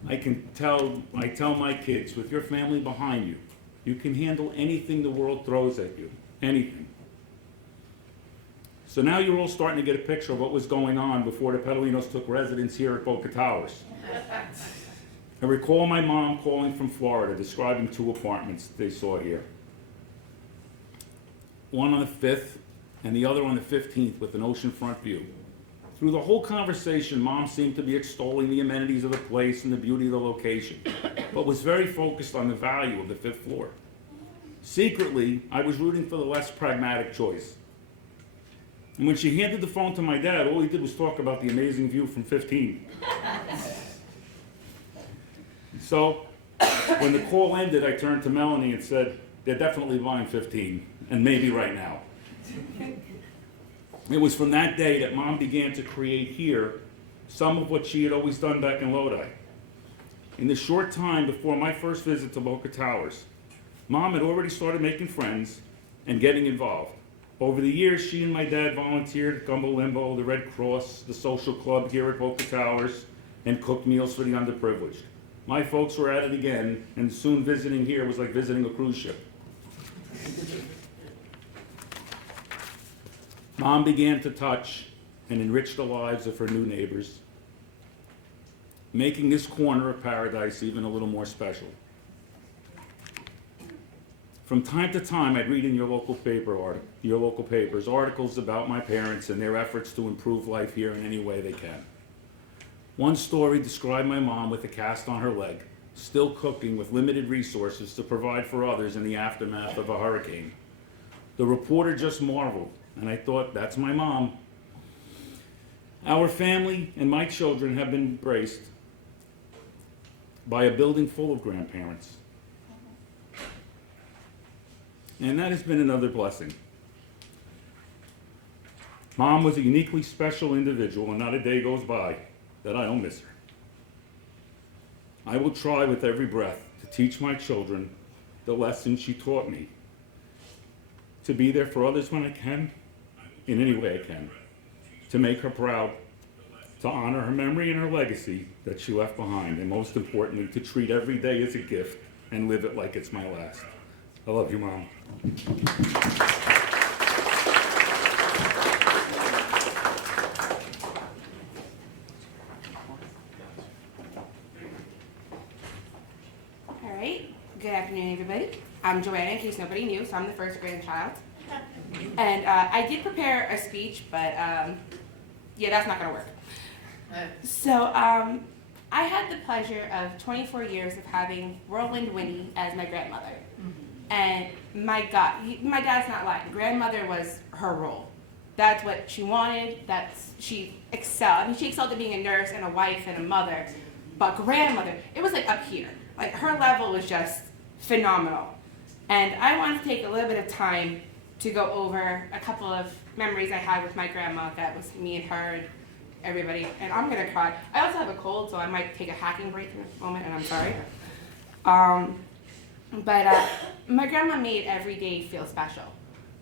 I tell my kids, with your family behind you, you can handle anything the world throws at you, anything. So now you're all starting to get a picture of what was going on before the Pedalinos took residence here at Boca Towers. I recall my mom calling from Florida, describing two apartments they saw here. One on the 5th and the other on the 15th with an oceanfront view. Through the whole conversation, Mom seemed to be extolling the amenities of the place and the beauty of the location, but was very focused on the value of the 5th floor. Secretly, I was rooting for the less pragmatic choice. And when she handed the phone to my dad, all he did was talk about the amazing view from 15. So, when the call ended, I turned to Melanie and said, they're definitely buying 15, and maybe right now. It was from that day that Mom began to create here some of what she had always done back in Lodi. In the short time before my first visit to Boca Towers, Mom had already started making friends and getting involved. Over the years, she and my dad volunteered at Gumbo Limbo, the Red Cross, the social club here at Boca Towers, and cooked meals for the underprivileged. My folks were at it again, and soon visiting here was like visiting a cruise ship. Mom began to touch and enrich the lives of her new neighbors, making this corner of paradise even a little more special. From time to time, I'd read in your local papers articles about my parents and their efforts to improve life here in any way they can. One story described my mom with a cast on her leg, still cooking with limited resources to provide for others in the aftermath of a hurricane. The reporter just marveled, and I thought, that's my mom. Our family and my children have been embraced by a building full of grandparents. And that has been another blessing. Mom was a uniquely special individual, and not a day goes by that I don't miss her. I will try with every breath to teach my children the lessons she taught me, to be there for others when I can, in any way I can, to make her proud, to honor her memory and her legacy that she left behind, and most importantly, to treat every day as a gift and live it like it's my last. I love you, Mom. All right, good afternoon, everybody. I'm Joanna, in case nobody knew, so I'm the first grandchild. And I did prepare a speech, but yeah, that's not gonna work. So I had the pleasure of 24 years of having Whirlwind Winnie as my grandmother. And my dad's not lying. Grandmother was her role. That's what she wanted. She excelled. I mean, she excelled at being a nurse and a wife and a mother. But grandmother, it was like up here. Like her level was just phenomenal. And I wanted to take a little bit of time to go over a couple of memories I had with my grandma. That was me and her and everybody. And I'm gonna cry. I also have a cold, so I might take a hacking break in a moment, and I'm sorry. But my grandma made every day feel special,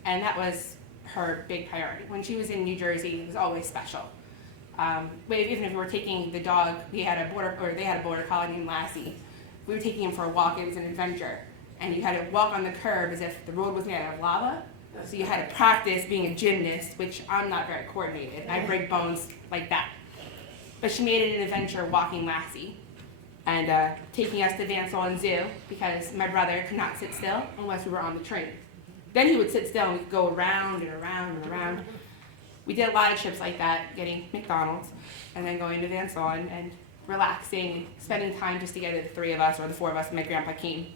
and that was her big priority. When she was in New Jersey, it was always special. Even if we were taking the dog, they had a border collie named Lassie. We were taking him for a walk. It was an adventure, and you had to walk on the curb as if the road was made out of lava. So you had to practice being a gymnast, which I'm not very coordinated. I break bones like that. But she made it an adventure walking Lassie. And taking us to Van Solon Zoo because my brother could not sit still unless we were on the train. Then he would sit still and we'd go around and around and around. We did a lot of trips like that, getting McDonald's and then going to Van Solon and relaxing, spending time just together, the three of us or the four of us, and my grandpa came.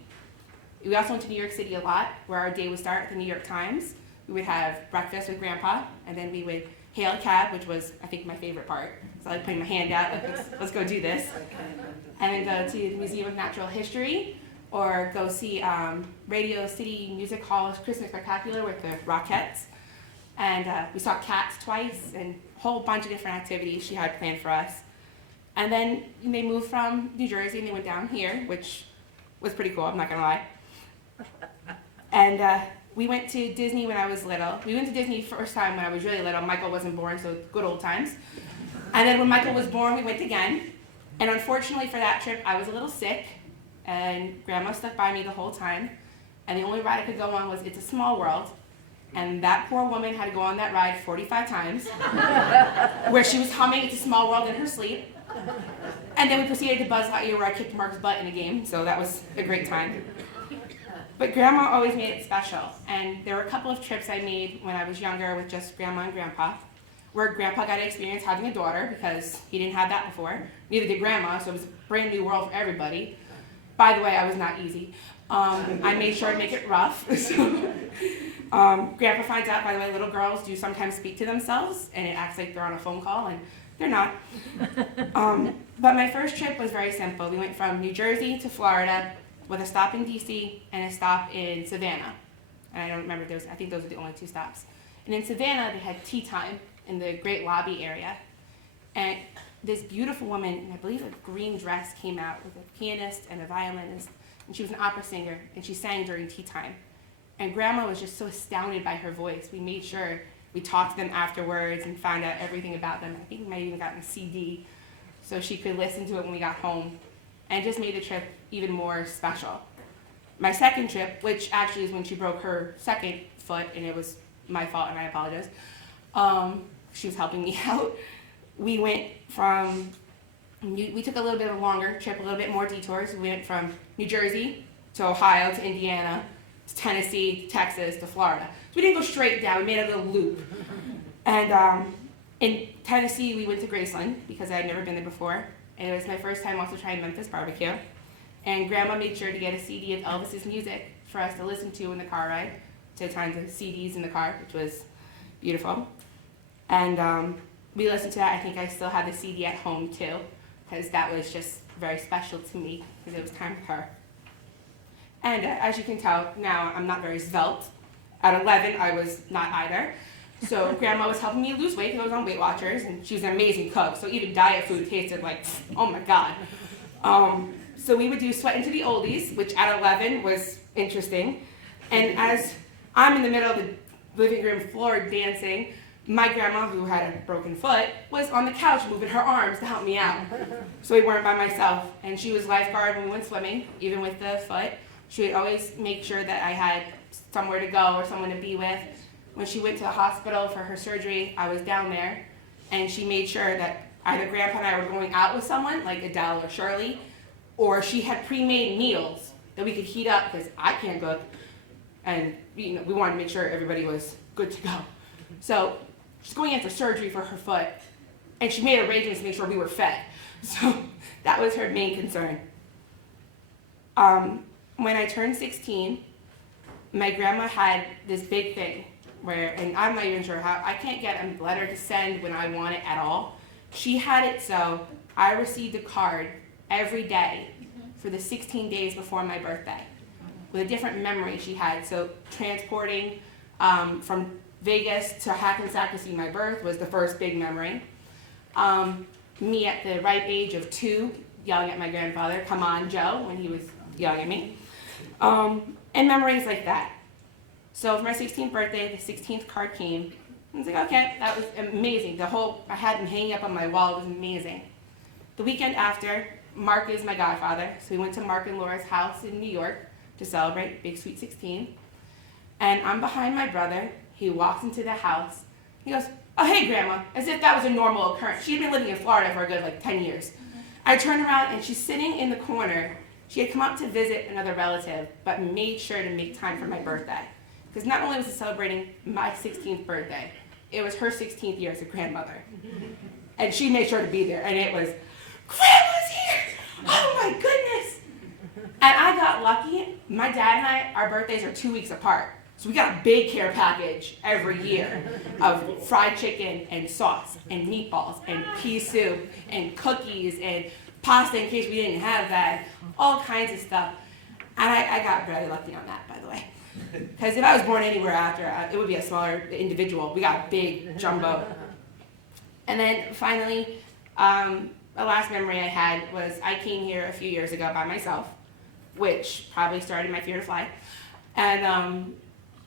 We also went to New York City a lot, where our day would start at the New York Times. We would have breakfast with Grandpa, and then we would hail a cab, which was, I think, my favorite part. So I like putting my hand out, like, let's go do this. And then go to the Museum of Natural History, or go see Radio City Music Hall's Christmas Spectacular with the Rockettes. And we saw Cats twice, and a whole bunch of different activities she had planned for us. And then they moved from New Jersey, and they went down here, which was pretty cool, I'm not gonna lie. And we went to Disney when I was little. We went to Disney first time when I was really little. Michael wasn't born, so good old times. And then when Michael was born, we went again. And unfortunately for that trip, I was a little sick, and Grandma stuck by me the whole time. And the only ride I could go on was It's a Small World. And that poor woman had to go on that ride 45 times, where she was humming It's a Small World in her sleep. And then we proceeded to Buzz Lightyear, where I kicked Mark's butt in a game, so that was a great time. But Grandma always made it special, and there were a couple of trips I made when I was younger with just Grandma and Grandpa, where Grandpa got to experience having a daughter, because he didn't have that before. Neither did Grandma, so it was a brand new world for everybody. By the way, I was not easy. I made sure to make it rough. Grandpa finds out, by the way, little girls do sometimes speak to themselves, and it acts like they're on a phone call, and they're not. But my first trip was very simple. We went from New Jersey to Florida, with a stop in DC and a stop in Savannah. And I don't remember those, I think those are the only two stops. And in Savannah, they had tea time in the great lobby area. And this beautiful woman, in I believe a green dress, came out with a pianist and a violinist, and she was an opera singer, and she sang during tea time. And Grandma was just so astounded by her voice. We made sure we talked to them afterwards and found out everything about them. I think we might have even gotten a CD so she could listen to it when we got home, and it just made the trip even more special. My second trip, which actually is when she broke her second foot, and it was my fault, and I apologize. She was helping me out. We went from, we took a little bit of a longer trip, a little bit more detours. We went from New Jersey to Ohio to Indiana to Tennessee to Texas to Florida. So we didn't go straight down, we made a little loop. And in Tennessee, we went to Graceland because I had never been there before. And it was my first time also trying Memphis barbecue. And Grandma made sure to get a CD of Elvis's music for us to listen to in the car ride, to tons of CDs in the car, which was beautiful. And we listened to that. I think I still have the CD at home too, because that was just very special to me, because it was time with her. And as you can tell, now I'm not very svelte. At 11, I was not either. So Grandma was helping me lose weight because I was on Weight Watchers, and she was an amazing cook. So even diet food tasted like, oh my God. So we would do Sweat into the Oldies, which at 11 was interesting. And as I'm in the middle of the living room floor dancing, my grandma, who had a broken foot, was on the couch moving her arms to help me out. So we weren't by myself. And she was lifeguard when we went swimming, even with the foot. She would always make sure that I had somewhere to go or someone to be with. When she went to the hospital for her surgery, I was down there, and she made sure that either Grandpa and I were going out with someone, like Adele or Shirley, or she had pre-made meals that we could heat up, because I can't cook, and we wanted to make sure everybody was good to go. So she's going in for surgery for her foot, and she made arrangements to make sure we were fed. So that was her main concern. When I turned 16, my grandma had this big thing where, and I'm not even sure how, I can't get a letter to send when I want it at all. She had it so I received a card every day for the 16 days before my birthday with a different memory she had. So transporting from Vegas to Hackensack to see my birth was the first big memory. Me at the ripe age of 2 yelling at my grandfather, "Come on, Joe," when he was yelling at me. And memories like that. So for my 16th birthday, the 16th card came. I was like, okay, that was amazing. I had them hanging up on my wall. It was amazing. The weekend after, Mark is my godfather, so we went to Mark and Laura's house in New York to celebrate Big Sweet 16. And I'm behind my brother. He walks into the house. He goes, "Oh, hey, Grandma," as if that was a normal occurrence. She had been living in Florida for a good 10 years. I turned around, and she's sitting in the corner. She had come up to visit another relative, but made sure to make time for my birthday. Because not only was it celebrating my 16th birthday, it was her 16th year as a grandmother. And she made sure to be there, and it was, "Grandma's my goodness. And I got lucky. My dad and I, our birthdays are 2 weeks apart. So we got a big care package every year of fried chicken and sauce and meatballs and pea soup and cookies and pasta in case we didn't have that, all kinds of stuff. And I got very lucky on that, by the way. Because if I was born anywhere after, it would be a smaller individual. We got big jumbo. And then finally, the last memory I had was I came here a few years ago by myself, which probably started my fear to fly. And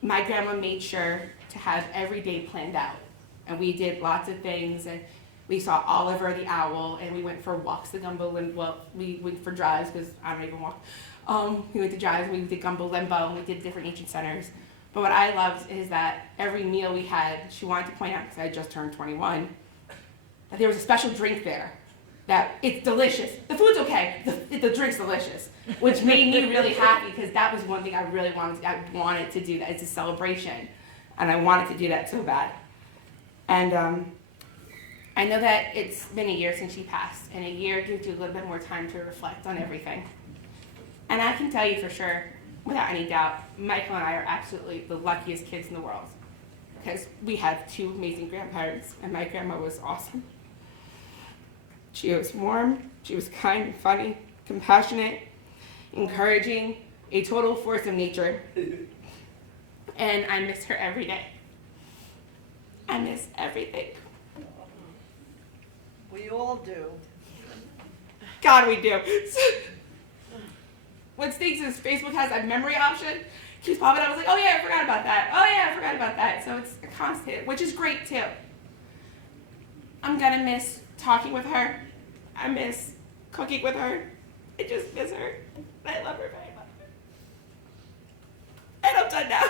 my grandma made sure to have every day planned out. And we did lots of things. And we saw Oliver the owl, and we went for walks to Gumbo Limbo. Well, we went for drives because I don't even walk. We went to drives, and we did Gumbo Limbo, and we did different ancient centers. But what I loved is that every meal we had, she wanted to point out, because I had just turned 21, that there was a special drink there. That it's delicious. The food's okay, the drink's delicious, which made me really happy because that was one thing I really wanted. I wanted to do that. It's a celebration, and I wanted to do that so bad. And I know that it's been a year since she passed, and a year gives you a little bit more time to reflect on everything. And I can tell you for sure, without any doubt, Michael and I are absolutely the luckiest kids in the world because we have two amazing grandparents, and my grandma was awesome. She was warm, she was kind, funny, compassionate, encouraging, a total force of nature. And I miss her every day. I miss everything. We all do. God, we do. What stinks is Facebook has a memory option. Keeps popping up. I was like, oh yeah, I forgot about that. Oh yeah, I forgot about that. So it's a constant, which is great too. I'm gonna miss talking with her. I miss cooking with her. I just miss her. I love her very much. And I'm done now.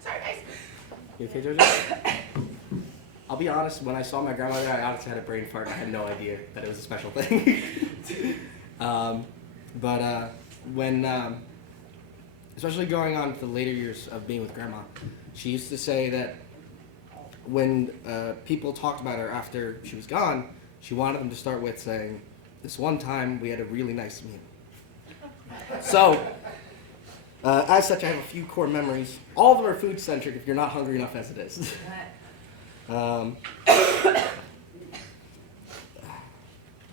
Sorry, guys. You okay, Jojo? I'll be honest, when I saw my grandmother, I honestly had a brain fart. I had no idea that it was a special thing. When, especially going on to the later years of being with Grandma, she used to say that when people talked about her after she was gone, she wanted them to start with saying, this one time we had a really nice meal. So, as such, I have a few core memories. All of them are food-centric if you're not hungry enough as it is.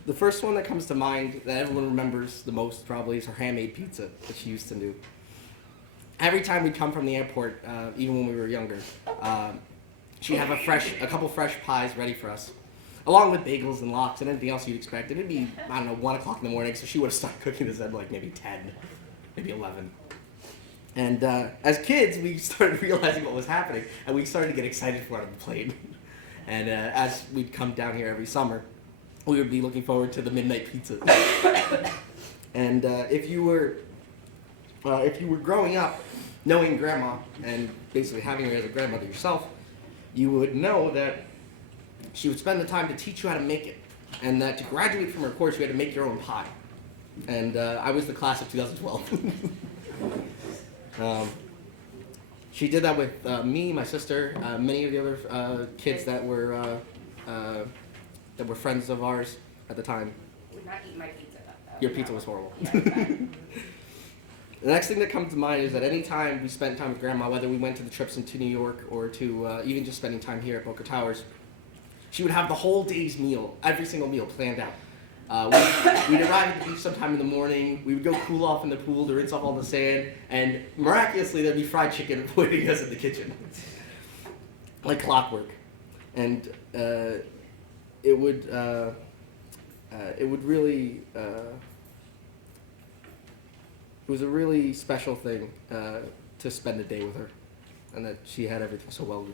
The first one that comes to mind that everyone remembers the most probably is her handmade pizza that she used to do. Every time we'd come from the airport, even when we were younger, she'd have a couple fresh pies ready for us, along with bagels and lox and anything else you'd expect. It'd be, 1 o'clock in the morning, so she would have started cooking this at like maybe 10, maybe 11. And as kids, we started realizing what was happening, and we started to get excited for it on the plane. And as we'd come down here every summer, we would be looking forward to the midnight pizza. And if you were growing up knowing Grandma and basically having her as a grandmother yourself, you would know that she would spend the time to teach you how to make it, and that to graduate from her course, you had to make your own pie. And I was the class of 2012. She did that with me, my sister, many of the other kids that were friends of ours at the time. Would not eat my pizza though. Your pizza was horrible. Yeah, exactly. The next thing that comes to mind is that any time we spent time with Grandma, whether we went to the trips into New York or to even just spending time here at Boca Towers, she would have the whole day's meal, every single meal planned out. We'd arrive at the beach sometime in the morning, we would go cool off in the pool to rinse off all the sand, and miraculously there'd be fried chicken awaiting us in the kitchen. Like clockwork. And it would really, it was a really special thing to spend a day with her, and that she had everything so well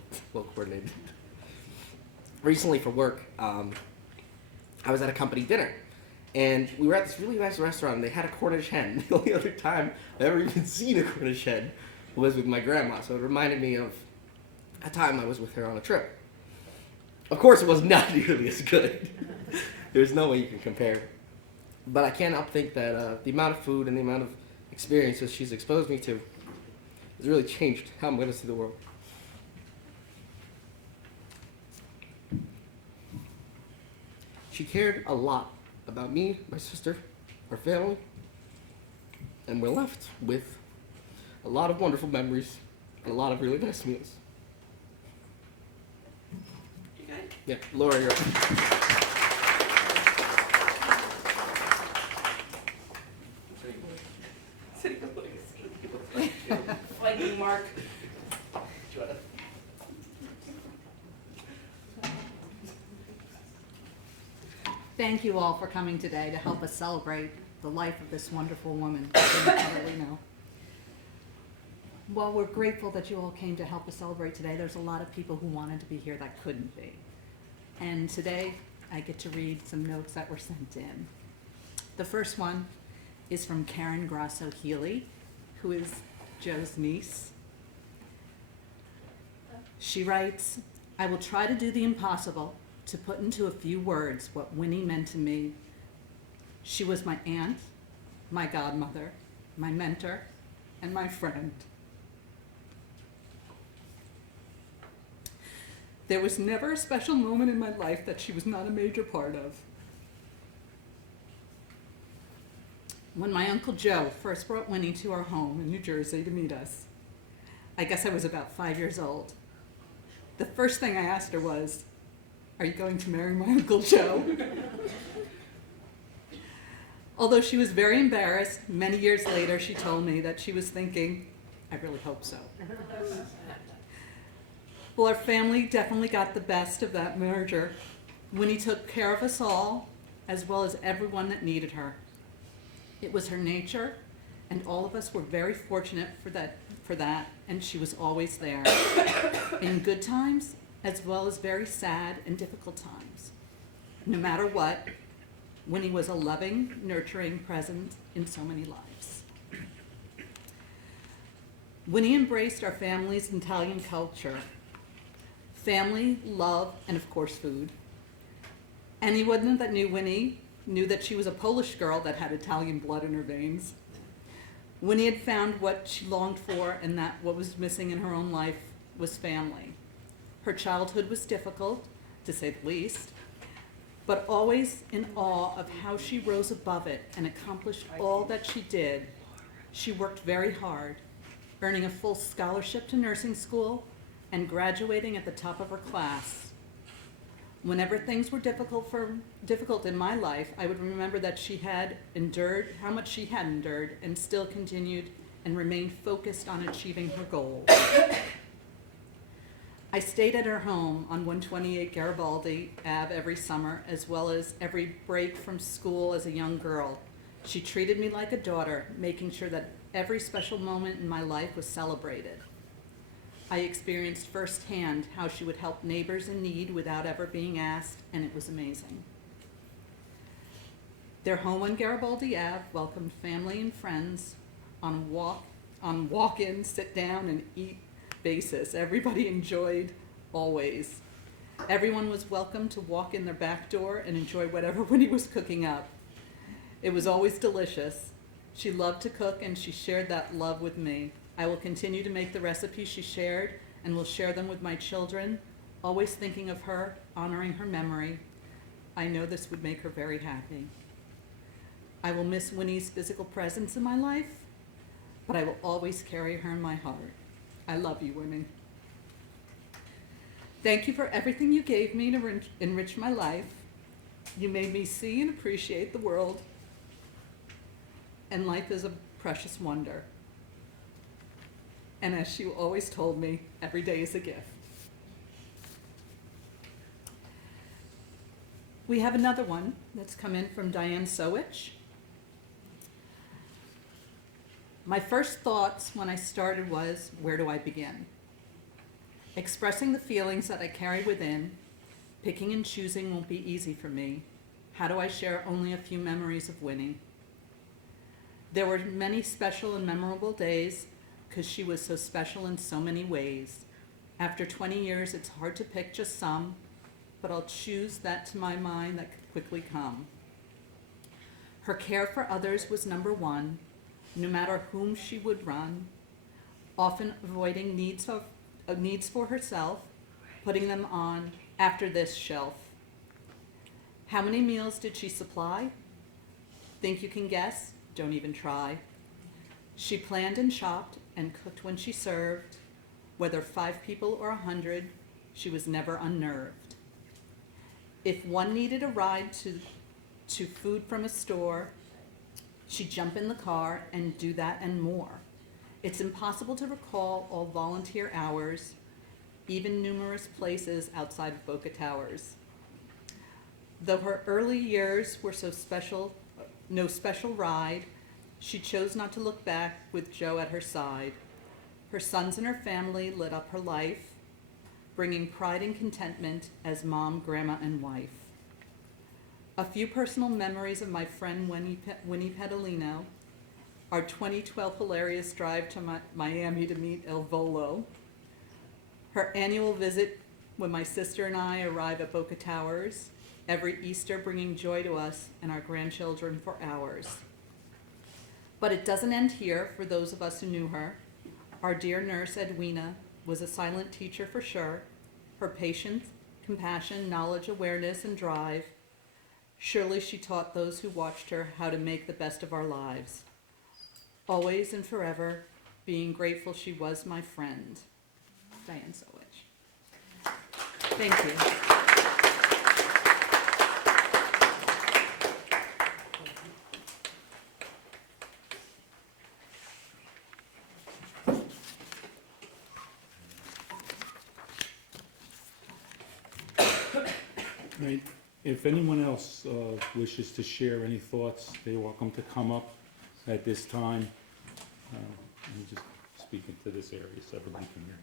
coordinated. Recently for work, I was at a company dinner, and we were at this really nice restaurant, and they had a Cornish hen. The only other time I've ever even seen a Cornish hen was with my grandma, so it reminded me of a time I was with her on a trip. Of course, it was not nearly as good. There's no way you can compare. But I can't help think that the amount of food and the amount of experiences she's exposed me to has really changed how I'm going to see the world. She cared a lot about me, my sister, our family, and we're left with a lot of wonderful memories and a lot of really nice meals. You good? Yeah, Laura, you're up. Like Mark. Thank you all for coming today to help us celebrate the life of this wonderful woman, Pedalino. Well, we're grateful that you all came to help us celebrate today. There's a lot of people who wanted to be here that couldn't be. And today, I get to read some notes that were sent in. The first one is from Karen Grasso Healy, who is Joe's niece. She writes, "I will try to do the impossible to put into a few words what Winnie meant to me. She was my aunt, my godmother, my mentor, and my friend. There was never a special moment in my life that she was not a major part of. When my Uncle Joe first brought Winnie to our home in New Jersey to meet us, I guess I was about 5 years old. The first thing I asked her was, 'Are you going to marry my Uncle Joe?' Although she was very embarrassed, many years later she told me that she was thinking, 'I really hope so.' Well, our family definitely got the best of that merger. Winnie took care of us all, as well as everyone that needed her. It was her nature, and all of us were very fortunate for that, and she was always there, in good times, as well as very sad and difficult times. No matter what, Winnie was a loving, nurturing presence in so many lives. Winnie embraced our family's Italian culture, family, love, and of course food. Anyone that knew Winnie knew that she was a Polish girl that had Italian blood in her veins. Winnie had found what she longed for, and that what was missing in her own life was family. Her childhood was difficult, to say the least, but always in awe of how she rose above it and accomplished all that she did. She worked very hard, earning a full scholarship to nursing school and graduating at the top of her class. Whenever things were difficult in my life, I would remember that she had endured, how much she had endured, and still continued and remained focused on achieving her goals. I stayed at her home on 128 Garibaldi Ave every summer, as well as every break from school as a young girl. She treated me like a daughter, making sure that every special moment in my life was celebrated. I experienced firsthand how she would help neighbors in need without ever being asked, and it was amazing. Their home on Garibaldi Ave welcomed family and friends on walk-in, sit-down, and eat basis. Everybody enjoyed always. Everyone was welcome to walk in their back door and enjoy whatever Winnie was cooking up. It was always delicious. She loved to cook, and she shared that love with me. I will continue to make the recipes she shared and will share them with my children, always thinking of her, honoring her memory. I know this would make her very happy. I will miss Winnie's physical presence in my life, but I will always carry her in my heart. I love you, Winnie. Thank you for everything you gave me to enrich my life. You made me see and appreciate the world, and life is a precious wonder. And as she always told me, every day is a gift. We have another one that's come in from Diane Sowich. My first thoughts when I started was, where do I begin? Expressing the feelings that I carry within, picking and choosing won't be easy for me. How do I share only a few memories of Winnie? There were many special and memorable days, because she was so special in so many ways. After 20 years, it's hard to pick just some, but I'll choose that to my mind that could quickly come. Her care for others was number one, no matter whom she would run. often avoiding needs for herself, putting them on after this shelf. How many meals did she supply? Think you can guess? Don't even try. She planned and shopped and cooked when she served. Whether 5 people or 100, she was never unnerved. If one needed a ride to food from a store, she'd jump in the car and do that and more. It's impossible to recall all volunteer hours, even numerous places outside of Boca Towers. Though her early years were no special ride, she chose not to look back with Joe at her side. Her sons and her family lit up her life, bringing pride and contentment as mom, grandma, and wife. A few personal memories of my friend Winnie Pedalino: our 2012 hilarious drive to Miami to meet El Volo, her annual visit when my sister and I arrive at Boca Towers, every Easter bringing joy to us and our grandchildren for hours. But it doesn't end here for those of us who knew her. Our dear nurse, Edwina, was a silent teacher for sure. Her patience, compassion, knowledge, awareness, and drive. Surely she taught those who watched her how to make the best of our lives. Always and forever, being grateful she was my friend. Diane Sowich. Thank you. Right. If anyone else wishes to share any thoughts, they're welcome to come up at this time. Let me just speak into this area so everybody can hear me.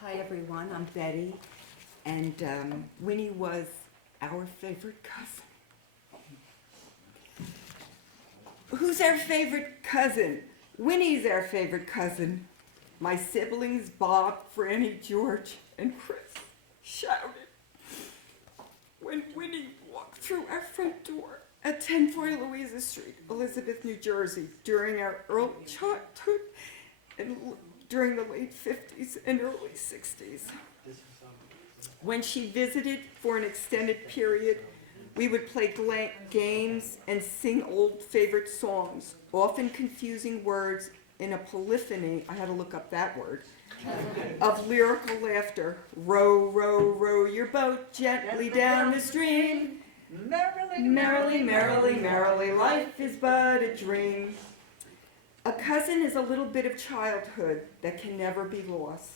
Hi everyone, I'm Betty, and Winnie was our favorite cousin. Who's our favorite cousin? Winnie's our favorite cousin. My siblings, Bob, Franny, George, and Chris, shouted when Winnie walked through our front door at 1040 Louisa Street, Elizabeth, New Jersey, during our early childhood and during the late 50s and early 60s. When she visited for an extended period, we would play games and sing old favorite songs, often confusing words in a polyphony, I had to look up that word, of lyrical laughter. Row, row, row your boat gently down the stream. Merrily, Merrily, merrily, merrily, life is but a dream. A cousin is a little bit of childhood that can never be lost.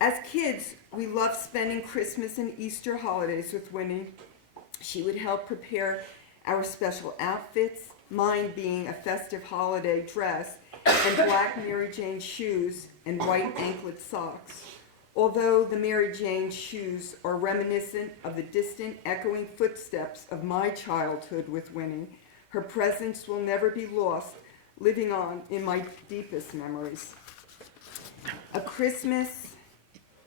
As kids, we loved spending Christmas and Easter holidays with Winnie. She would help prepare our special outfits, mine being a festive holiday dress and black Mary Jane shoes and white anklet socks. Although the Mary Jane shoes are reminiscent of the distant, echoing footsteps of my childhood with Winnie, her presence will never be lost, living on in my deepest memories. At Christmas,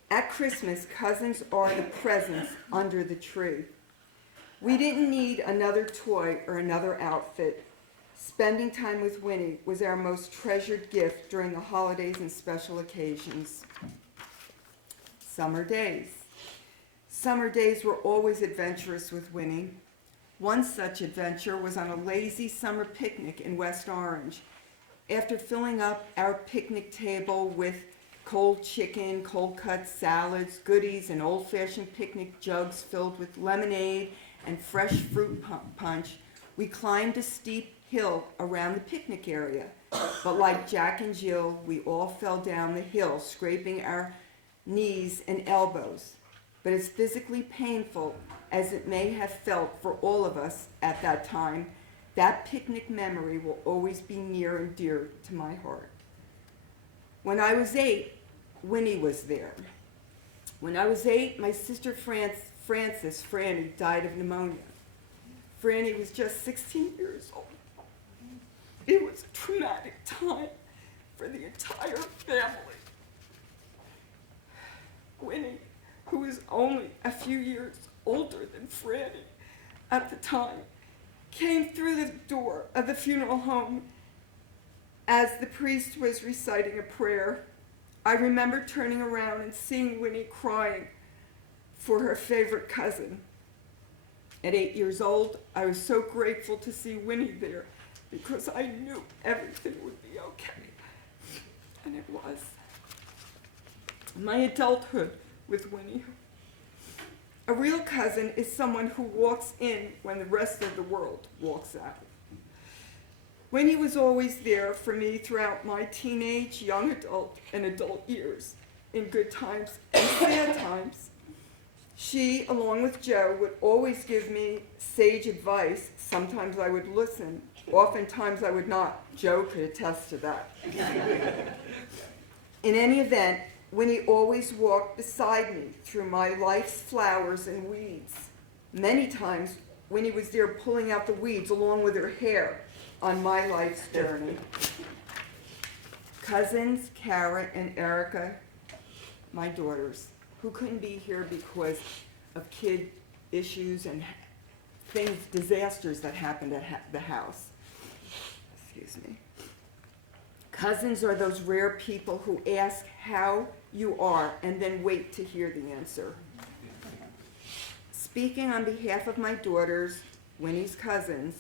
cousins are the presents under the tree. We didn't need another toy or another outfit. Spending time with Winnie was our most treasured gift during the holidays and special occasions. Summer days. Summer days were always adventurous with Winnie. One such adventure was on a lazy summer picnic in West Orange. After filling up our picnic table with cold chicken, cold-cut salads, goodies, and old-fashioned picnic jugs filled with lemonade and fresh fruit punch, we climbed a steep hill around the picnic area. But like Jack and Jill, we all fell down the hill, scraping our knees and elbows. But as physically painful as it may have felt for all of us at that time, that picnic memory will always be near and dear to my heart. When I was 8, Winnie was there. When I was 8, my sister Franny, died of pneumonia. Franny was just 16 years old. It was a traumatic time for the entire family. Winnie, who was only a few years older than Franny at the time, came through the door of the funeral home As the priest was reciting a prayer, I remember turning around and seeing Winnie crying for her favorite cousin. At 8 years old, I was so grateful to see Winnie there because I knew everything would be okay. And it was. My adulthood with Winnie. A real cousin is someone who walks in when the rest of the world walks out. Winnie was always there for me throughout my teenage, young adult, and adult years, in good times and sad times. She, along with Joe, would always give me sage advice. Sometimes I would listen. Oftentimes I would not. Joe could attest to that. In any event, Winnie always walked beside me through my life's flowers and weeds. Many times, Winnie was there pulling out the weeds along with her hair on my life's journey. Cousins, Kara and Erica, my daughters, who couldn't be here because of kid issues and things, disasters that happened at the house. Excuse me. Cousins are those rare people who ask how you are and then wait to hear the answer. Speaking on behalf of my daughters, Winnie's cousins,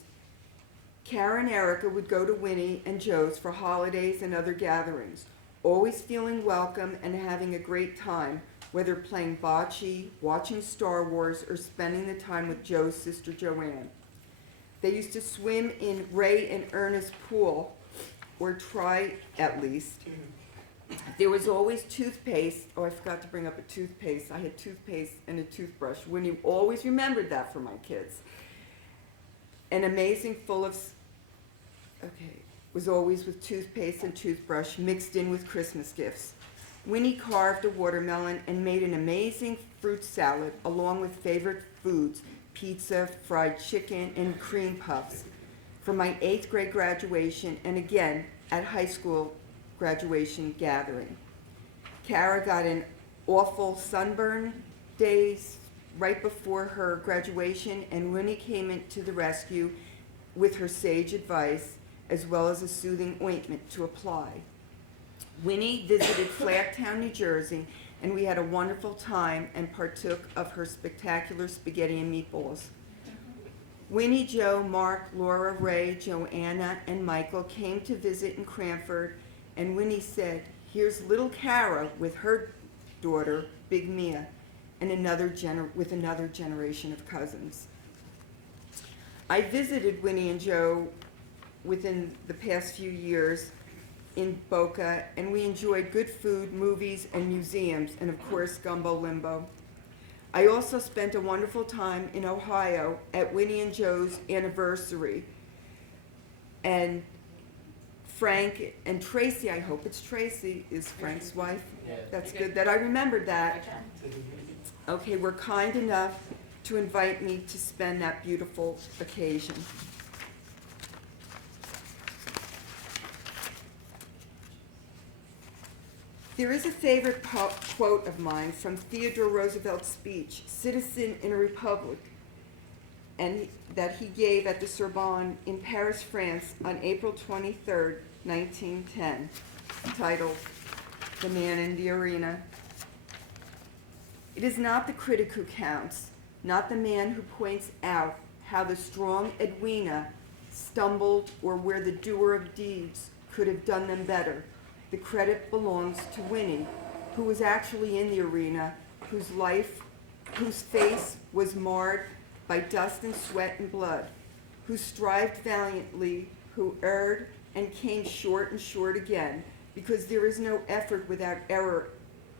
Kara and Erica would go to Winnie and Joe's for holidays and other gatherings, always feeling welcome and having a great time, whether playing bocce, watching Star Wars, or spending the time with Joe's sister Joanne. They used to swim in Ray and Ernest's pool, or try at least. There was always toothpaste. Oh, I forgot to bring up a toothpaste. I had toothpaste and a toothbrush. Winnie always remembered that for my kids. An amazing full of, was always with toothpaste and toothbrush mixed in with Christmas gifts. Winnie carved a watermelon and made an amazing fruit salad along with favorite foods, pizza, fried chicken, and cream puffs for my 8th grade graduation and again at high school graduation gathering. Kara got an awful sunburn days right before her graduation, and Winnie came into the rescue with her sage advice as well as a soothing ointment to apply. Winnie visited Flagtown, New Jersey, and we had a wonderful time and partook of her spectacular spaghetti and meatballs. Winnie, Joe, Mark, Laura, Ray, Joanna, and Michael came to visit in Cranford, and Winnie said, "Here's little Kara with her daughter, Big Mia, and with another generation of cousins." I visited Winnie and Joe within the past few years in Boca, and we enjoyed good food, movies, and museums, and of course, Gumbo Limbo. I also spent a wonderful time in Ohio at Winnie and Joe's anniversary. And Frank and Tracy, I hope it's Tracy, is Frank's wife. That's good that I remembered that. Okay, were kind enough to invite me to spend that beautiful occasion. There is a favorite quote of mine from Theodore Roosevelt's speech, Citizen in a Republic, and that he gave at the Sorbonne in Paris, France on April 23rd, 1910, titled The Man in the Arena. It is not the critic who counts, not the man who points out how the strong Edwina stumbled or where the doer of deeds could have done them better. The credit belongs to Winnie, who was actually in the arena, whose face was marred by dust and sweat and blood, who strived valiantly, who erred and came short and short again, because there is no effort without error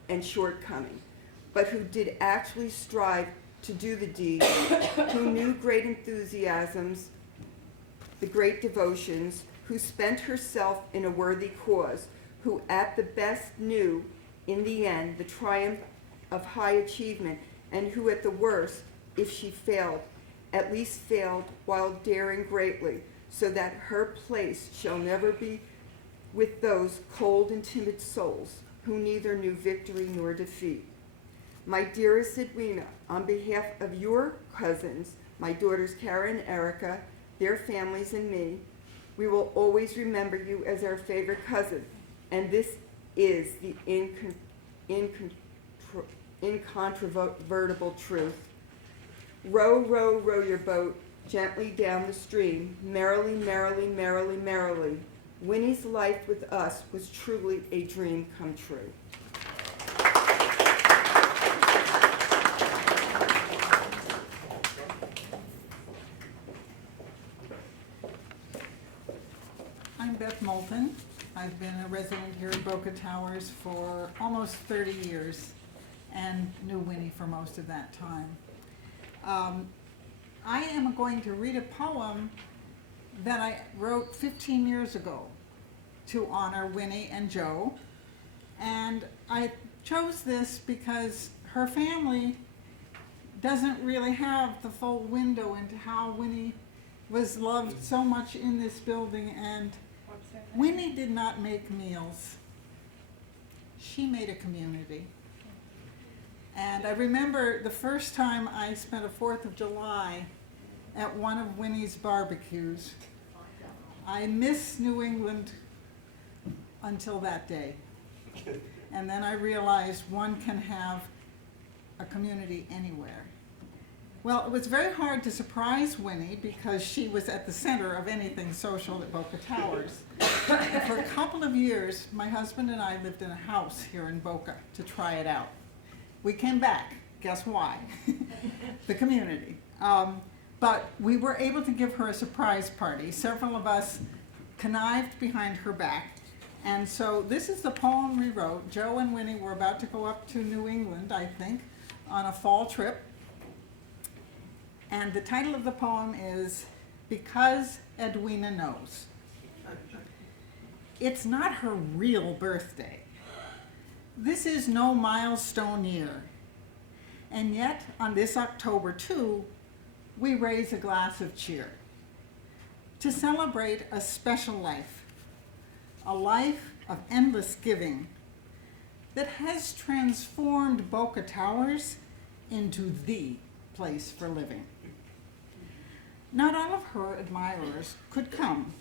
and shortcoming, but who did actually strive to do the deed, who knew great enthusiasms, the great devotions, who spent herself in a worthy cause, who at the best knew, in the end, the triumph of high achievement, and who at the worst, if she failed, at least failed while daring greatly, so that her place shall never be with those cold and timid souls who neither knew victory nor defeat. My dearest Edwina, on behalf of your cousins, my daughters Kara and Erica, their families, and me, We will always remember you as our favorite cousin, and this is the incontrovertible truth. Row, row, row your boat gently down the stream, merrily, merrily, merrily, merrily. Winnie's life with us was truly a dream come true. I'm Beth Moulton. I've been a resident here in Boca Towers for almost 30 years and knew Winnie for most of that time. I am going to read a poem that I wrote 15 years ago to honor Winnie and Joe. And I chose this because her family doesn't really have the full window into how Winnie was loved so much in this building. And Winnie did not make meals. She made a community. And I remember the first time I spent a 4th of July at one of Winnie's barbecues. I miss New England until that day. And then I realized one can have a community anywhere. Well, it was very hard to surprise Winnie because she was at the center of anything social at Boca Towers. And for a couple of years, my husband and I lived in a house here in Boca to try it out. We came back. Guess why? The community. But we were able to give her a surprise party. Several of us connived behind her back. And so this is the poem we wrote. Joe and Winnie were about to go up to New England, I think, on a fall trip. And the title of the poem is Because Edwina Knows. It's not her real birthday. This is no milestone year. And yet, on this October 2, we raise a glass of cheer to celebrate a special life, a life of endless giving that has transformed Boca Towers into the place for living. Not all of her admirers could come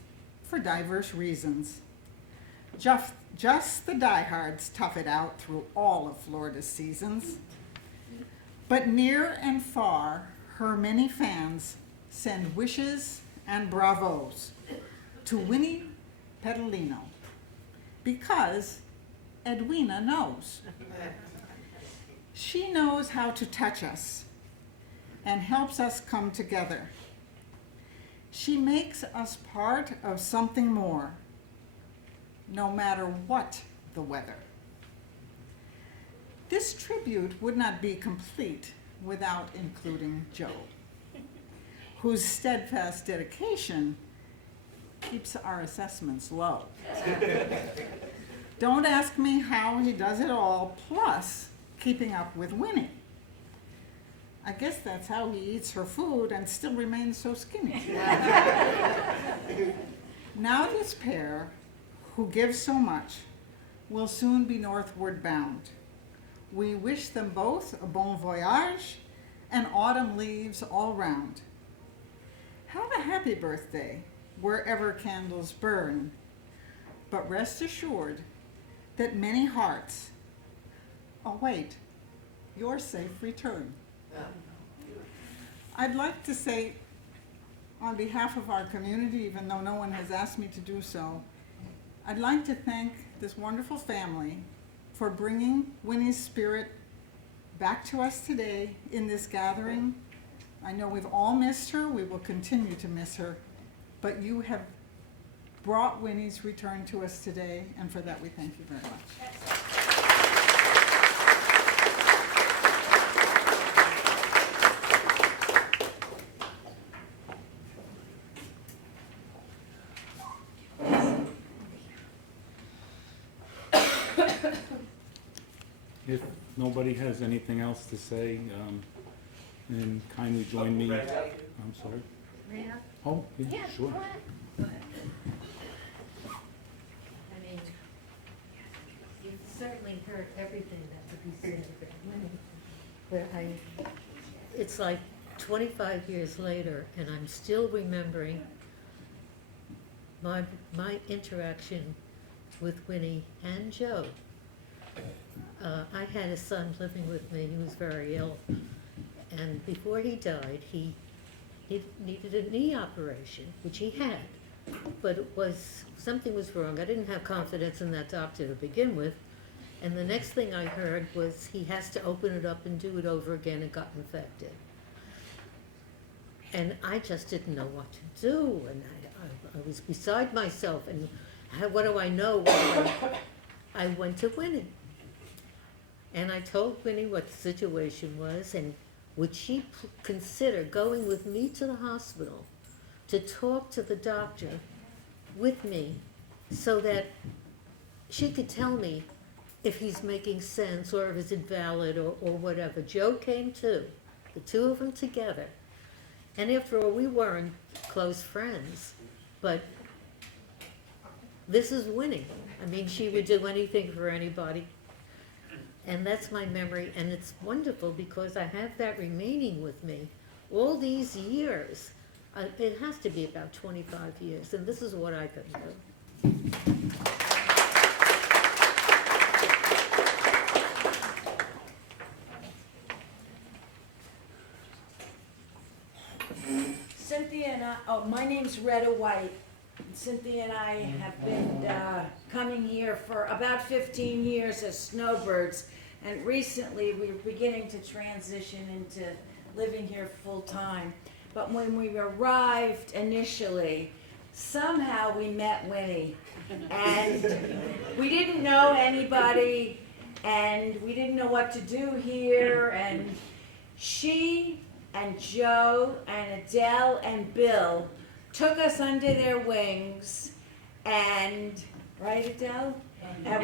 for diverse reasons. Just the diehards tough it out through all of Florida's seasons. But near and far, her many fans send wishes and bravos to Winnie Pedalino because Edwina knows. She knows how to touch us and helps us come together. She makes us part of something more, no matter what the weather. This tribute would not be complete without including Joe, whose steadfast dedication keeps our assessments low. Don't ask me how he does it all, plus keeping up with Winnie. I guess that's how he eats her food and still remains so skinny. Now this pair, who give so much, will soon be northward bound. We wish them both a bon voyage and autumn leaves all round. Have a happy birthday wherever candles burn, but rest assured that many hearts await your safe return. I'd like to say, on behalf of our community, even though no one has asked me to do so, I'd like to thank this wonderful family for bringing Winnie's spirit back to us today in this gathering. I know we've all missed her, we will continue to miss her, but you have brought Winnie's return to us today, and for that we thank you very much. If nobody has anything else to say, then kindly join me. I'm sorry. May I? Oh, yeah, sure. Go ahead. I mean, you've certainly heard everything that could be said about Winnie, but it's like 25 years later, and I'm still remembering my interaction with Winnie and Joe. I had a son living with me who was very ill, and before he died, he needed a knee operation, which he had, but something was wrong. I didn't have confidence in that doctor to begin with, and the next thing I heard was he has to open it up and do it over again. It got infected. And I just didn't know what to do, and I was beside myself, and what do I know? I went to Winnie, and I told Winnie what the situation was, and would she consider going with me to the hospital to talk to the doctor with me so that she could tell me if he's making sense or if it's invalid or whatever. Joe came too, the two of them together. And after all, we weren't close friends, but this is Winnie. I mean, she would do anything for anybody. And that's my memory, and it's wonderful because I have that remaining with me all these years. It has to be about 25 years, and this is what I can do. Cynthia and I, my name's Retta White. Cynthia and I have been coming here for about 15 years as snowbirds, and recently we're beginning to transition into living here full time. But when we arrived initially, somehow we met Winnie, and we didn't know anybody, and we didn't know what to do here, and she and Joe and Adele and Bill took us under their wings, and, right, Adele? And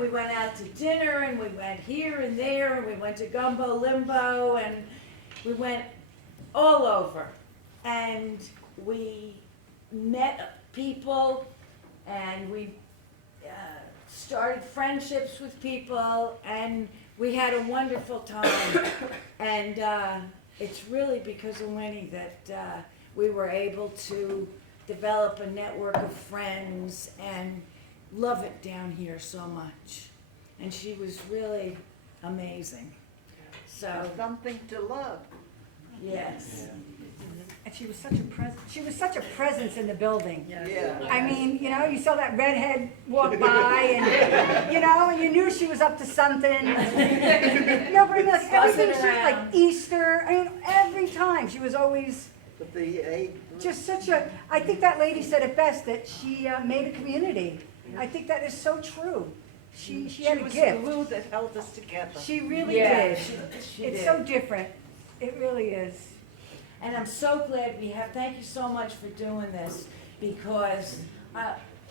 we went out to dinner, and we went here and there, and we went to Gumbo Limbo, and we went all over. And we met people, and we started friendships with people, and we had a wonderful time. And it's really because of Winnie that we were able to develop a network of friends and love it down here so much. And she was really amazing. So, Something to love. yes. And she was such a presence in the building. Yeah. I mean, you know, you saw that redhead walk by and, you know, and you knew she was up to something. No, but I mean, like everything, she was like Easter, I mean, every time, she was always just such a, I think that lady said it best, that she made a community. I think that is so true. She had a gift. She was the glue that held us together. She really Yeah, did. she It's did. so different. It really is. And I'm so glad thank you so much for doing this, because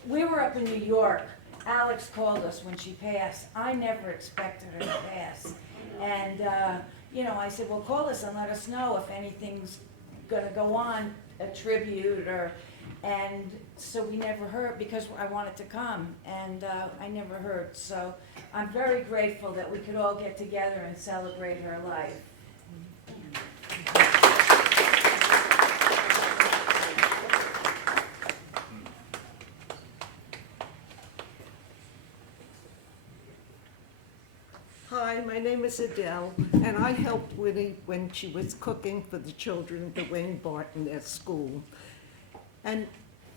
we were up in New York. Alex called us when she passed. I never expected her to pass. And, you know, I said, well, call us and let us know if anything's gonna go on, a tribute and so we never heard, because I wanted to come, and I never heard. So I'm very grateful that we could all get together and celebrate her life. Hi, my name is Adele, and I helped Winnie when she was cooking for the children at the Wayne Barton at school. And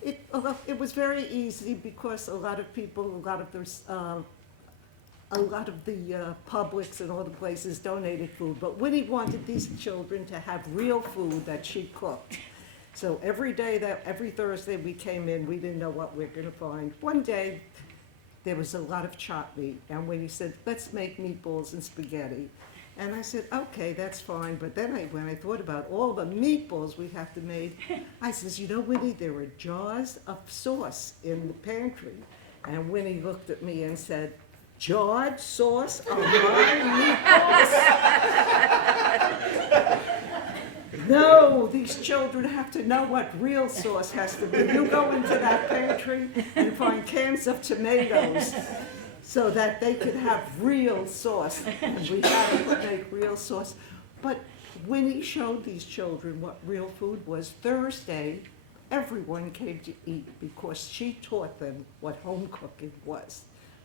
it was very easy because a lot of people, a lot of the Publix and all the places donated food. But Winnie wanted these children to have real food that she cooked. So every Thursday we came in, we didn't know what we were going to find. One day, there was a lot of chopped meat, and Winnie said, let's make meatballs and spaghetti. And I said, okay, that's fine. But then when I thought about all the meatballs we have to make, I says, you know, Winnie, there are jars of sauce in the pantry. And Winnie looked at me and said, jarred sauce on my meatballs? No, these children have to know what real sauce has to be. You go into that pantry and find cans of tomatoes so that they could have real sauce. And we had to make real sauce. But Winnie showed these children what real food was. Thursday, everyone came to eat because she taught them what home cooking was.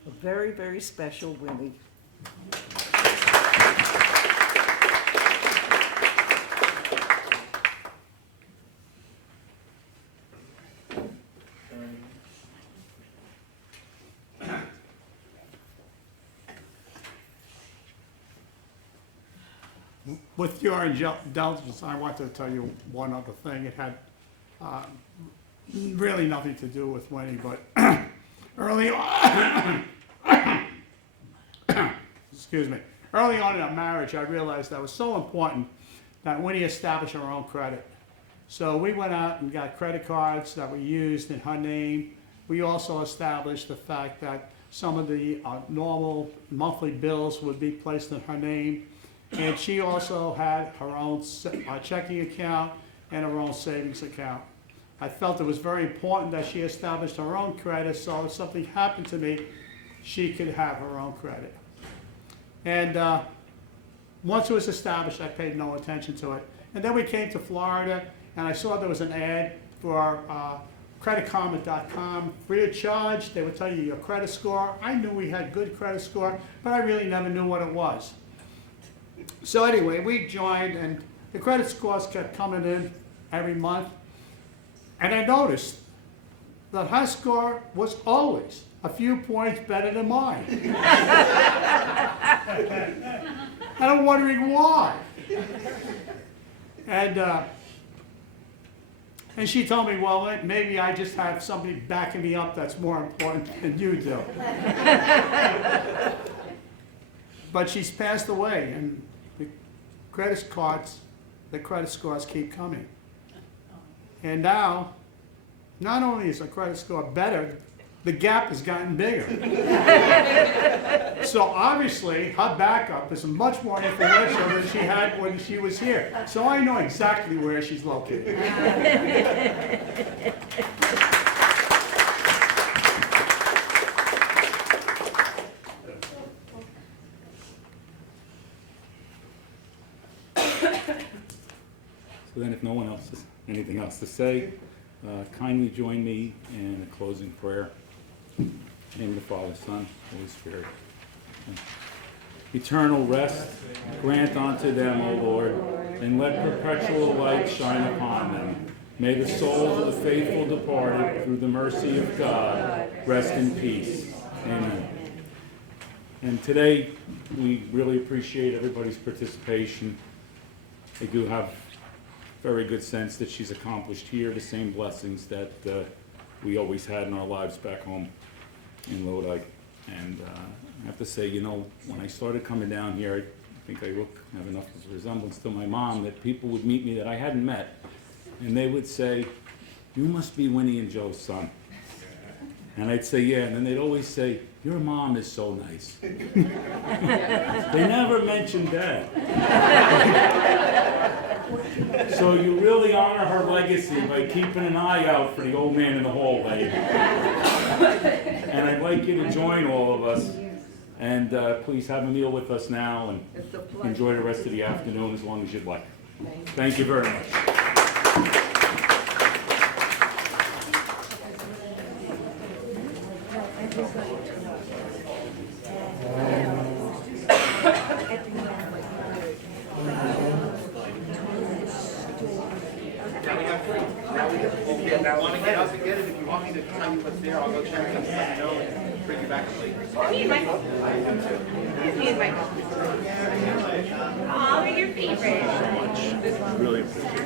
A very, very special Winnie. With your indulgence, I want to tell you one other thing. It had really nothing to do with Winnie, but early on, excuse me, early on in our marriage, I realized that was so important that Winnie established her own credit. So we went out and got credit cards that we used in her name. We also established the fact that some of the normal monthly bills would be placed in her name. And she also had her own checking account and her own savings account. I felt it was very important that she established her own credit, so if something happened to me, she could have her own credit. And once it was established, I paid no attention to it. And then we came to Florida, and I saw there was an ad for creditkarma.com, free of charge. They would tell you your credit score. I knew we had good credit score, but I really never knew what it was. So anyway, we joined, and the credit scores kept coming in every month. And I noticed that her score was always a few points better than mine. And I'm wondering why. And she told me, well, maybe I just have somebody backing me up that's more important than you do. But she's passed away, and the credit scores keep coming. And now, not only is the credit score better, the gap has gotten bigger. So obviously, her backup is much more influential than she had when she was here. So I know exactly where she's located. So then if no one else has anything else to say, kindly join me in a closing prayer. In the name of the Father, Son, Holy Spirit. Eternal rest grant unto them, O Lord, and let perpetual light shine upon them. May the souls of the faithful departed, through the mercy of God, rest in peace. Amen. And today, we really appreciate everybody's participation. I do have very good sense that she's accomplished here the same blessings that we always had in our lives back home in Lodi. And I have to say, you know, when I started coming down here, I think I have enough of a resemblance to my mom that people would meet me that I hadn't met, and they would say, "You must be Winnie and Joe's son." And I'd say, "Yeah," and then they'd always say, "Your mom is so nice." They never mentioned Dad. So you really honor her legacy by keeping an eye out for the old man in the hallway. And I'd like you to join all of us, and please have a meal with us now, and enjoy the rest of the afternoon as long as you'd like. Thank you very much. Want to get up and get it? If you want me to tell you what's there, I'll go check it. Let me know and bring you back later. Me and Michael. Me and Michael. Oh, they're your favorite. Really appreciate it.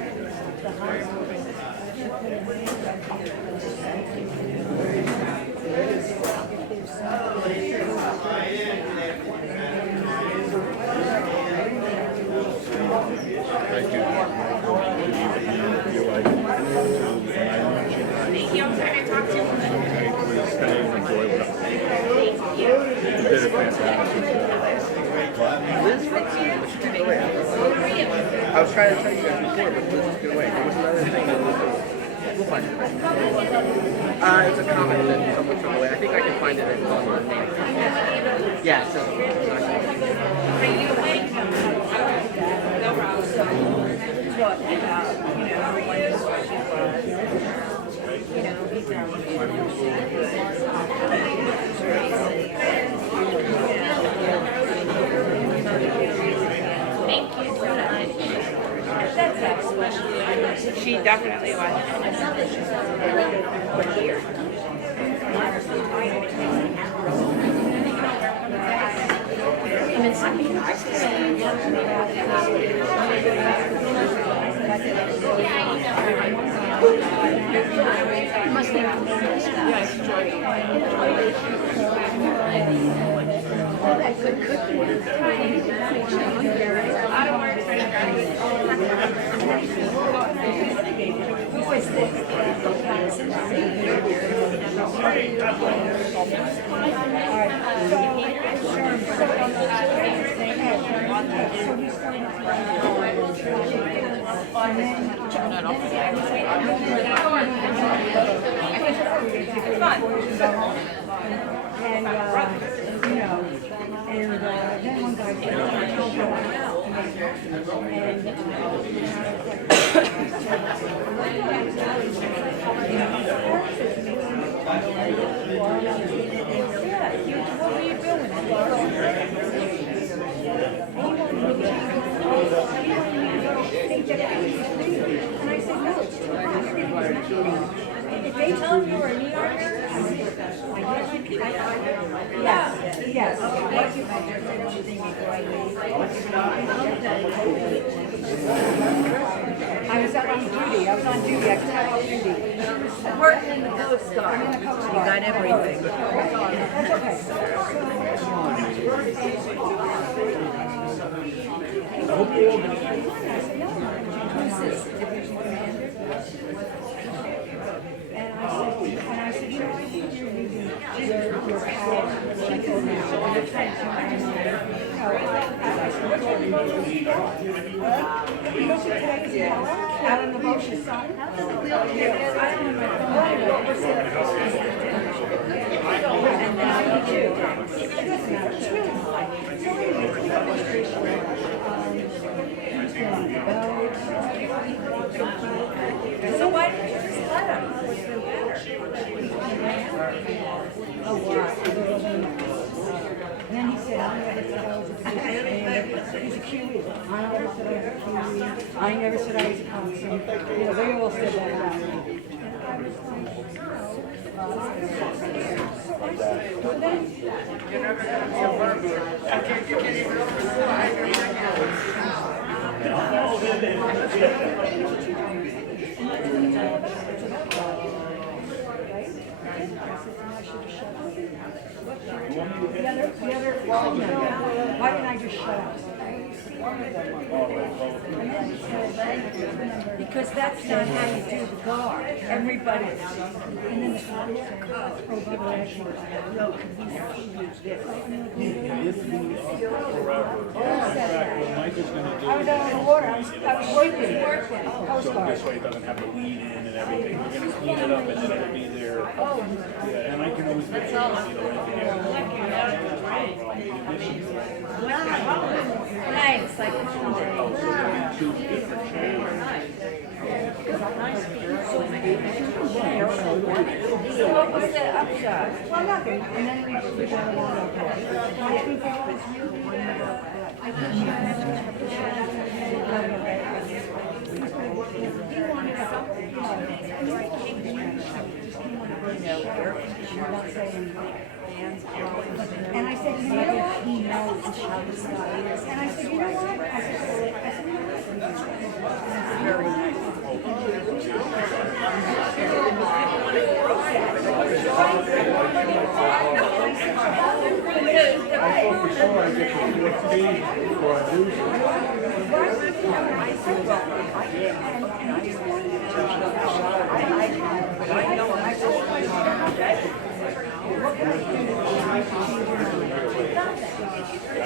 Thank you. Thank you. I'm sorry to talk to you. Please stay and enjoy what Thank you. you did a fantastic I was trying to tell you guys before, but Liz just get away. There was another thing that Liz, we'll find it. It's a comment that someone took away. I think I can find it online. Yeah, so. Are you awake? No problem. Talking about, you know, how much she was. She definitely was. Then one guy what were you doing? And I said, no, it's too hot. Did they tell you you were a New Yorker? Yes, yes. I was on duty. I was on duty. I was on duty. I'm working in the Coast Guard. I'm in the Coast Guard. You got everything. That's And I said, you know, I think you're using your power people now. You're trying to, out on the motion side. I don't and now you do. It doesn't matter. It's really fine. So why didn't you just let him? Oh, wow. And then he said, I never said I was a QE. He's a QE. I never said I was a QE. I never said I was a consul. You know, they all said that about me. And I was like, well, then, why didn't I just shut up? Because that's not how you do the guard. Everybody. And then the I was out on the water. I was working. Coast Guard. This way it doesn't have the lead in and everything. We're gonna clean it up and then it'll be there. Yeah, and I can always make sure you know Thanks, like two different channels. So what was the upshot? Well, nothing. And then we got along okay. I think that was and I said, you know what? He knows the show. And I said, you know what? I said, you know what? Very nice.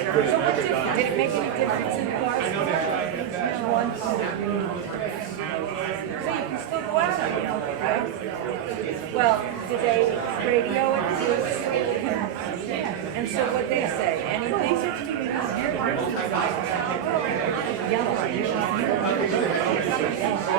Did it make any difference in the car? Once. So you can still go out on it, right? Well, did they radio it? And so what they say? Anything? Yellow. Yeah.